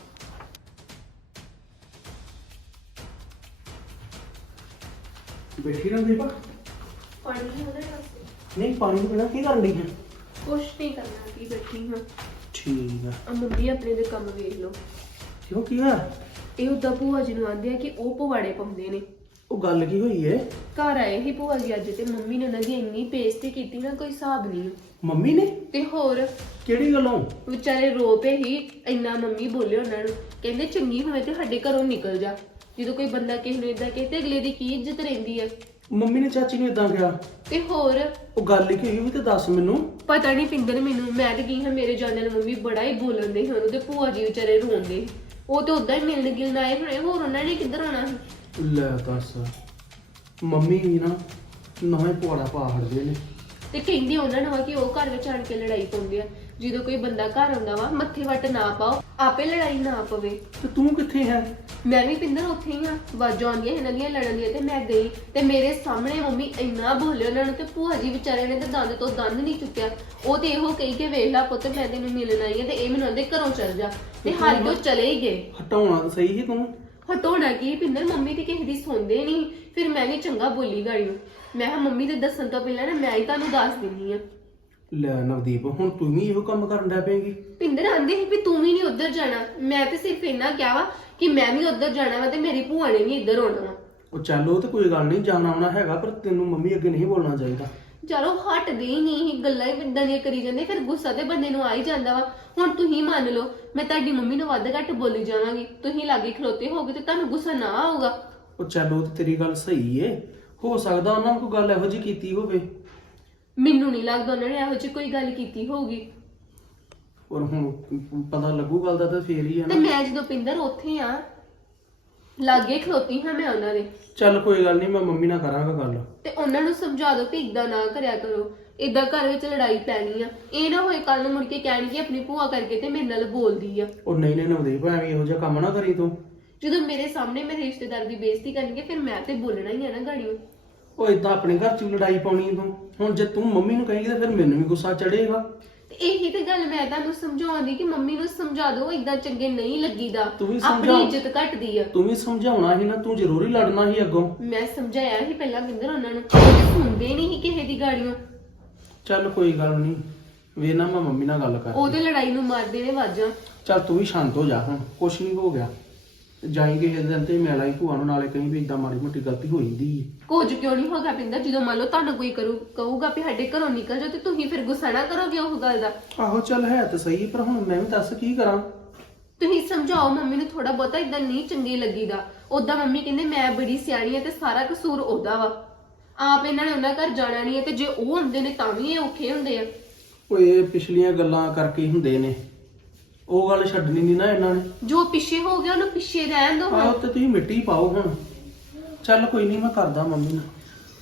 B: ਬੈਠੀ ਰਹਿੰਦੀ ਪਾ
F: ਪਾਣੀ ਉਹਦੇ ਵਾਸਤੇ
B: ਨਹੀਂ ਪਾਣੀ ਪੀਣਾ ਕੀ ਕਰਨ ਦੀ ਹੈ
F: ਕੁਛ ਨਹੀਂ ਕਰਨਾ ਕੀ ਬੈਠੀ ਹਾਂ
B: ਠੀਕ ਆ
F: ਆ ਮੰਮੀ ਆਪਣੇ ਦੇ ਕੰਮ ਵੇਖ ਲਓ
B: ਕਿਉਂ ਕੀ ਆ
F: ਇਹ ਉਦਾਂ ਭੂਆ ਜੀ ਨੂੰ ਆਂਦੇ ਆ ਕਿ ਉਹ ਪਵਾੜੇ ਪਾਉਂਦੇ ਨੇ
B: ਉਹ ਗੱਲ ਕੀ ਹੋਈ ਏ
F: ਘਰ ਆਏ ਹੀ ਭੂਆ ਜੀ ਅੱਜ ਤੇ ਮੰਮੀ ਨੇ ਉਹਨਾਂ ਦੀ ਇੰਨੀ ਬੇਇੱਜ਼ਤੀ ਕੀਤੀ ਨਾ ਕੋਈ ਹਿਸਾਬ ਨਹੀਂ
B: ਮੰਮੀ ਨੇ
F: ਤੇ ਹੋਰ
B: ਕਿਹੜੀ ਗੱਲੋਂ
F: ਵਿਚਾਰੇ ਰੋ ਪਏ ਹੀ ਇੰਨਾ ਮੰਮੀ ਬੋਲੇ ਉਹਨਾਂ ਨੂੰ ਕਹਿੰਦੇ ਚੰਗੀ ਹੋਵੇ ਤੇ ਸਾਡੇ ਘਰੋਂ ਨਿਕਲ ਜਾ ਜਦੋਂ ਕੋਈ ਬੰਦਾ ਕਿਸੇ ਨੂੰ ਇਦਾਂ ਕਹੇ ਤੇ ਅਗਲੇ ਦੀ ਕੀ ਇੱਜ਼ਤ ਰਹਿੰਦੀ ਹੈ
B: ਮੰਮੀ ਨੇ ਚਾਚੀ ਨੂੰ ਇਦਾਂ ਕਿਹਾ
F: ਤੇ ਹੋਰ
B: ਉਹ ਗੱਲ ਕੀ ਹੋਈ ਵੀ ਤੇ ਦੱਸ ਮੈਨੂੰ
F: ਪਤਾ ਨਹੀਂ ਪਿੰਦਰ ਮੈਨੂੰ ਮੈਂ ਤੇ ਗਈ ਹਾਂ ਮੇਰੇ ਜਾਣੇ ਨਾਲ ਮੰਮੀ ਬੜਾ ਹੀ ਬੋਲਣ ਦੇ ਉਹਨੂੰ ਤੇ ਭੂਆ ਜੀ ਵਿਚਾਰੇ ਰੋਂਦੇ ਉਹ ਤੇ ਉਦਾਂ ਹੀ ਮਿਲਣ ਗਿਲਣ ਆਏ ਹੋਣੇ ਹੋਰ ਉਹਨਾਂ ਨੇ ਕਿੱਧਰ ਆਉਣਾ ਸੀ
B: ਲੈ ਦੱਸ ਮੰਮੀ ਵੀ ਨਾ ਨਵੇਂ ਪਵਾੜਾ ਪਾ ਹੜਦੇ ਨੇ
F: ਤੇ ਕਹਿੰਦੇ ਉਹਨਾਂ ਨੂੰ ਆ ਕਿ ਉਹ ਘਰ ਵਿੱਚ ਆਣ ਕੇ ਲੜਾਈ ਪਾਉਂਦੇ ਆ ਜਦੋਂ ਕੋਈ ਬੰਦਾ ਘਰ ਆਉਂਦਾ ਵਾ ਮੱਥੇ ਵੱਟ ਨਾ ਪਾਓ ਆਪੇ ਲੜਾਈ ਨਾ ਪਵੇ
B: ਤੇ ਤੂੰ ਕਿੱਥੇ ਹੈ
F: ਮੈਂ ਵੀ ਪਿੰਦਰ ਉੱਥੇ ਹੀ ਆ ਵਾਜਾਂ ਆਉਂਦੀਆਂ ਇਹਨਾਂ ਦੀਆਂ ਲੜਨ ਦੀਆਂ ਤੇ ਮੈਂ ਗਈ ਤੇ ਮੇਰੇ ਸਾਹਮਣੇ ਮੰਮੀ ਇੰਨਾ ਬੋਲੇ ਉਹਨਾਂ ਨੂੰ ਤੇ ਭੂਆ ਜੀ ਵਿਚਾਰੇ ਨੇ ਤੇ ਦੰਦ ਤੋਂ ਦੰਦ ਨਹੀਂ ਚੁੱਕਿਆ ਉਹ ਤੇ ਇਹੋ ਕਹੀ ਕਿ ਵੇਖ ਲਾ ਪੁੱਤ ਮੈਂ ਤੈਨੂੰ ਮਿਲਣ ਆਈ ਆ ਤੇ ਇਹ ਮੈਨੂੰ ਆਂਦੇ ਘਰੋਂ ਚੱਲ ਜਾ ਤੇ ਹਾਰੀ ਤੋਂ ਚਲੇ ਹੀ ਗਏ
B: ਹਟਾਉਣਾ ਤਾਂ ਸਹੀ ਸੀ ਤੂੰ
F: ਹਟਾਉਣਾ ਕੀ ਪਿੰਦਰ ਮੰਮੀ ਤੇ ਕਿਸੇ ਦੀ ਸੁਣਦੇ ਨਹੀਂ ਫਿਰ ਮੈਂ ਵੀ ਚੰਗਾ ਬੋਲੀ ਗਾੜੀ ਨੂੰ ਮੈਂ ਕਿਹਾ ਮੰਮੀ ਦੇ ਦੱਸਣ ਤੋਂ ਪਹਿਲਾਂ ਨਾ ਮੈਂ ਹੀ ਤੁਹਾਨੂੰ ਦੱਸ ਦਿੰਦੀ ਆ
B: ਲੈ ਨਵਦੀਪ ਹੁਣ ਤੂੰ ਵੀ ਇਹੋ ਕੰਮ ਕਰਨ ਲੱਗ ਪਏਂਗੀ
F: ਪਿੰਦਰ ਆਂਦੇ ਸੀ ਵੀ ਤੂੰ ਵੀ ਨਹੀਂ ਉੱਧਰ ਜਾਣਾ ਮੈਂ ਤੇ ਸਿਰਫ ਇੰਨਾ ਕਿਹਾ ਵਾ ਕਿ ਮੈਂ ਵੀ ਉੱਧਰ ਜਾਣਾ ਵਾ ਤੇ ਮੇਰੀ ਭੂਆ ਨੇ ਵੀ ਇੱਧਰ ਆਉਣਾ ਵਾ
B: ਉਹ ਚੱਲ ਉਹ ਤੇ ਕੋਈ ਗੱਲ ਨਹੀਂ ਜਾਣਾ ਆਉਣਾ ਹੈਗਾ ਪਰ ਤੈਨੂੰ ਮੰਮੀ ਅੱਗੇ ਨਹੀਂ ਬੋਲਣਾ ਚਾਹੀਦਾ
F: ਚਲੋ ਹਟਦੇ ਹੀ ਨਹੀਂ ਗੱਲਾਂ ਹੀ ਪਿੰਡਾਂ ਦੀਆਂ ਕਰੀ ਜਾਂਦੇ ਫਿਰ ਗੁੱਸਾ ਤੇ ਬੰਦੇ ਨੂੰ ਆ ਹੀ ਜਾਂਦਾ ਵਾ ਹੁਣ ਤੁਸੀਂ ਮੰਨ ਲਓ ਮੈਂ ਤੁਹਾਡੀ ਮੰਮੀ ਨੂੰ ਵੱਧ ਘੱਟ ਬੋਲੀ ਜਾਵਾਂਗੀ ਤੁਸੀਂ ਲਾਗੇ ਖਲੋਤੇ ਹੋਗੇ ਤੇ ਤੁਹਾਨੂੰ ਗੁੱਸਾ ਨਾ ਆਊਗਾ
B: ਉਹ ਚੱਲ ਉਹ ਤੇ ਤੇਰੀ ਗੱਲ ਸਹੀ ਏ ਹੋ ਸਕਦਾ ਉਹਨਾਂ ਕੋਈ ਗੱਲ ਇਹੋ ਜਿਹੀ ਕੀਤੀ ਹੋਵੇ
F: ਮੈਨੂੰ ਨਹੀਂ ਲੱਗਦਾ ਉਹਨਾਂ ਨੇ ਇਹੋ ਜਿਹੀ ਕੋਈ ਗੱਲ ਕੀਤੀ ਹੋਊਗੀ
B: ਔਰ ਹੁਣ ਪਤਾ ਲੱਗੂ ਗੱਲ ਦਾ ਤਾਂ ਫੇਰ ਹੀ ਆ
F: ਤੇ
B: ਨਾ
F: ਮੈਂ ਜਦੋਂ ਪਿੰਦਰ ਉੱਥੇ ਆ ਲਾਗੇ ਖਲੋਤੀ ਹਾਂ ਮੈਂ ਉਹਨਾਂ ਦੇ
B: ਚੱਲ ਕੋਈ ਗੱਲ ਨਹੀਂ ਮੈਂ ਮੰਮੀ ਨਾਲ ਕਰਾਂਗਾ ਗੱਲ
F: ਤੇ ਉਹਨਾਂ ਨੂੰ ਸਮਝਾ ਦਿਓ ਕਿ ਇਦਾਂ ਨਾ ਕਰਿਆ ਕਰੋ ਇਦਾਂ ਘਰ ਵਿੱਚ ਲੜਾਈ ਪੈਣੀ ਆ ਇਹ ਨਾ ਹੋਏ ਕੱਲ ਨੂੰ ਮੁੜ ਕੇ ਕਹਿਣਗੇ ਆਪਣੀ ਭੂਆ ਕਰਕੇ ਤੇ ਮੇਰੇ ਨਾਲ ਬੋਲਦੀ ਆ
B: ਉਹ ਨਹੀਂ ਨਹੀਂ ਨਵਦੀਪ ਐਵੇਂ ਇਹੋ ਜਿਹਾ ਕੰਮ ਨਾ ਕਰੀ ਤੂੰ
F: ਜਦੋਂ ਮੇਰੇ ਸਾਹਮਣੇ ਮੇਰੇ ਰਿਸ਼ਤੇਦਾਰ ਦੀ ਬੇਇੱਜ਼ਤੀ ਕਰਨਗੇ ਫਿਰ ਮੈਂ ਤੇ ਬੋਲਣਾ ਹੀ ਆ ਨਾ ਗਾੜੀਓ
B: ਉਹ ਇਦਾਂ ਆਪਣੇ ਘਰ 'ਚ ਵੀ ਲੜਾਈ ਪਾਉਣੀ ਤੂੰ ਹੁਣ ਜੇ ਤੂੰ ਮੰਮੀ ਨੂੰ ਕਹੇਂਗੀ ਤਾਂ ਫਿਰ ਮੈਨੂੰ ਵੀ ਗੁੱਸਾ ਚੜੇਗਾ
F: ਤੇ ਇਹੀ ਤੇ ਗੱਲ ਮੈਂ ਤੁਹਾਨੂੰ ਸਮਝਾਉਂਦੀ ਕਿ ਮੰਮੀ ਨੂੰ ਸਮਝਾ ਦਿਓ ਇਦਾਂ ਚੰਗੇ ਨਹੀਂ ਲੱਗੀਦਾ
B: ਤੂੰ ਵੀ
F: ਆਪਣੀ
B: ਸਮਝਾ।
F: ਇੱਜ਼ਤ ਘਟਦੀ ਆ
B: ਤੂੰ ਵੀ ਸਮਝਾਉਣਾ ਸੀ ਨਾ ਤੂੰ ਜ਼ਰੂਰੀ ਲੜਨਾ ਸੀ ਅੱਗੋਂ
F: ਮੈਂ ਸਮਝਾਇਆ ਸੀ ਪਹਿਲਾਂ ਕਿੰਦਰ ਉਹਨਾਂ ਨੂੰ ਉਹ ਸੁਣਦੇ ਨਹੀਂ ਸੀ ਕਿਸੇ ਦੀ ਗਾੜੀਓ
B: ਚੱਲ ਕੋਈ ਗੱਲ ਨਹੀਂ ਵੇ ਨਾ ਮੈਂ ਮੰਮੀ ਨਾਲ ਗੱਲ ਕਰ
F: ਉਹਦੇ ਲੜਾਈ ਨੂੰ ਮਾਰਦੇ ਨੇ ਵਾਜਾਂ
B: ਚੱਲ ਤੂੰ ਵੀ ਸ਼ਾਂਤ ਹੋ ਜਾ ਹੁਣ ਕੁਛ ਨਹੀਂ ਹੋ ਗਿਆ ਜਾਏਂਗੇ ਇਸ ਦਿਨ ਤੇ ਮੈਂ ਲਾਈ ਭੂਆ ਨੂੰ ਨਾਲੇ ਕਹੀਂ ਵੀ ਇਦਾਂ ਮਾੜੀ ਮੋਟੀ ਗਲਤੀ ਹੋ ਜਾਂਦੀ ਹੈ
F: ਕੁਝ ਕਿਉਂ ਨਹੀਂ ਹੋਗਾ ਪਿੰਦਰ ਜਦੋਂ ਮੰਨ ਲਓ ਤੁਹਾਨੂੰ ਕੋਈ ਕਹੂਗਾ ਵੀ ਸਾਡੇ ਘਰੋਂ ਨਿਕਲ ਜਾਓ ਤੇ ਤੁਸੀਂ ਫਿਰ ਗੁੱਸਾ ਨਾ ਕਰੋਗੇ ਉਹ ਗੱਲ ਦਾ
B: ਆਹੋ ਚੱਲ ਹੈ ਤਾਂ ਸਹੀ ਪਰ ਹੁਣ ਮੈਂ ਵੀ ਦੱਸ ਕੀ ਕਰਾਂ
F: ਤੁਸੀਂ ਸਮਝਾਓ ਮੰਮੀ ਨੂੰ ਥੋੜਾ ਬਹੁਤਾ ਇਦਾਂ ਨਹੀਂ ਚੰਗੀ ਲੱਗੀਦਾ ਉਦਾਂ ਮੰਮੀ ਕਹਿੰਦੇ ਮੈਂ ਬੜੀ ਸਿਆਣੀ ਆ ਤੇ ਸਾਰਾ ਕਸੂਰ ਉਹਦਾ ਵਾ ਆਪ ਇਹਨਾਂ ਨੇ ਉਹਨਾਂ ਘਰ ਜਾਣਾ ਨਹੀਂ ਹੈ ਤੇ ਜੇ ਉਹ ਹੁੰਦੇ ਨੇ ਤਾਂ ਵੀ ਇਹ ਔਖੇ ਹੁੰਦੇ ਆ
B: ਉਹ ਇਹ ਪਿਛਲੀਆਂ ਗੱਲਾਂ ਕਰਕੇ ਹੀ ਹੁੰਦੇ ਨੇ ਉਹ ਗੱਲ ਛੱਡਣੀ ਨਹੀਂ ਨਾ ਇਹਨਾਂ ਨੇ
F: ਜੋ ਪਿੱਛੇ ਹੋ ਗਿਆ ਉਹਨੂੰ ਪਿੱਛੇ ਰਹਿਣ ਦਿਓ
B: ਆਹੋ ਤੇ ਤੁਸੀਂ ਮਿੱਟੀ ਪਾਓ ਹੁਣ ਚੱਲ ਕੋਈ ਨਹੀਂ ਮੈਂ ਕਰਦਾ ਮੰਮੀ ਨਾਲ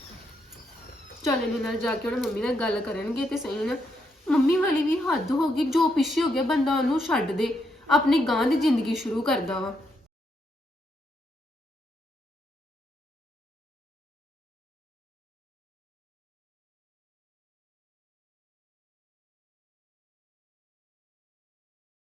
F: ਚੱਲ ਇਹਨਾਂ ਨਾਲ ਜਾ ਕੇ ਉਹਨਾਂ ਮੰਮੀ ਨਾਲ ਗੱਲ ਕਰਨਗੇ ਤੇ ਸਹੀ ਨਾ ਮੰਮੀ ਵਾਲੀ ਵੀ ਹੱਦ ਹੋ ਗਈ ਜੋ ਪਿੱਛੇ ਹੋ ਗਿਆ ਬੰਦਾ ਉਹਨੂੰ ਛੱਡ ਦੇ ਆਪਣੀ ਗਾਂ ਦੀ ਜ਼ਿੰਦਗੀ ਸ਼ੁਰੂ ਕਰਦਾ ਵਾ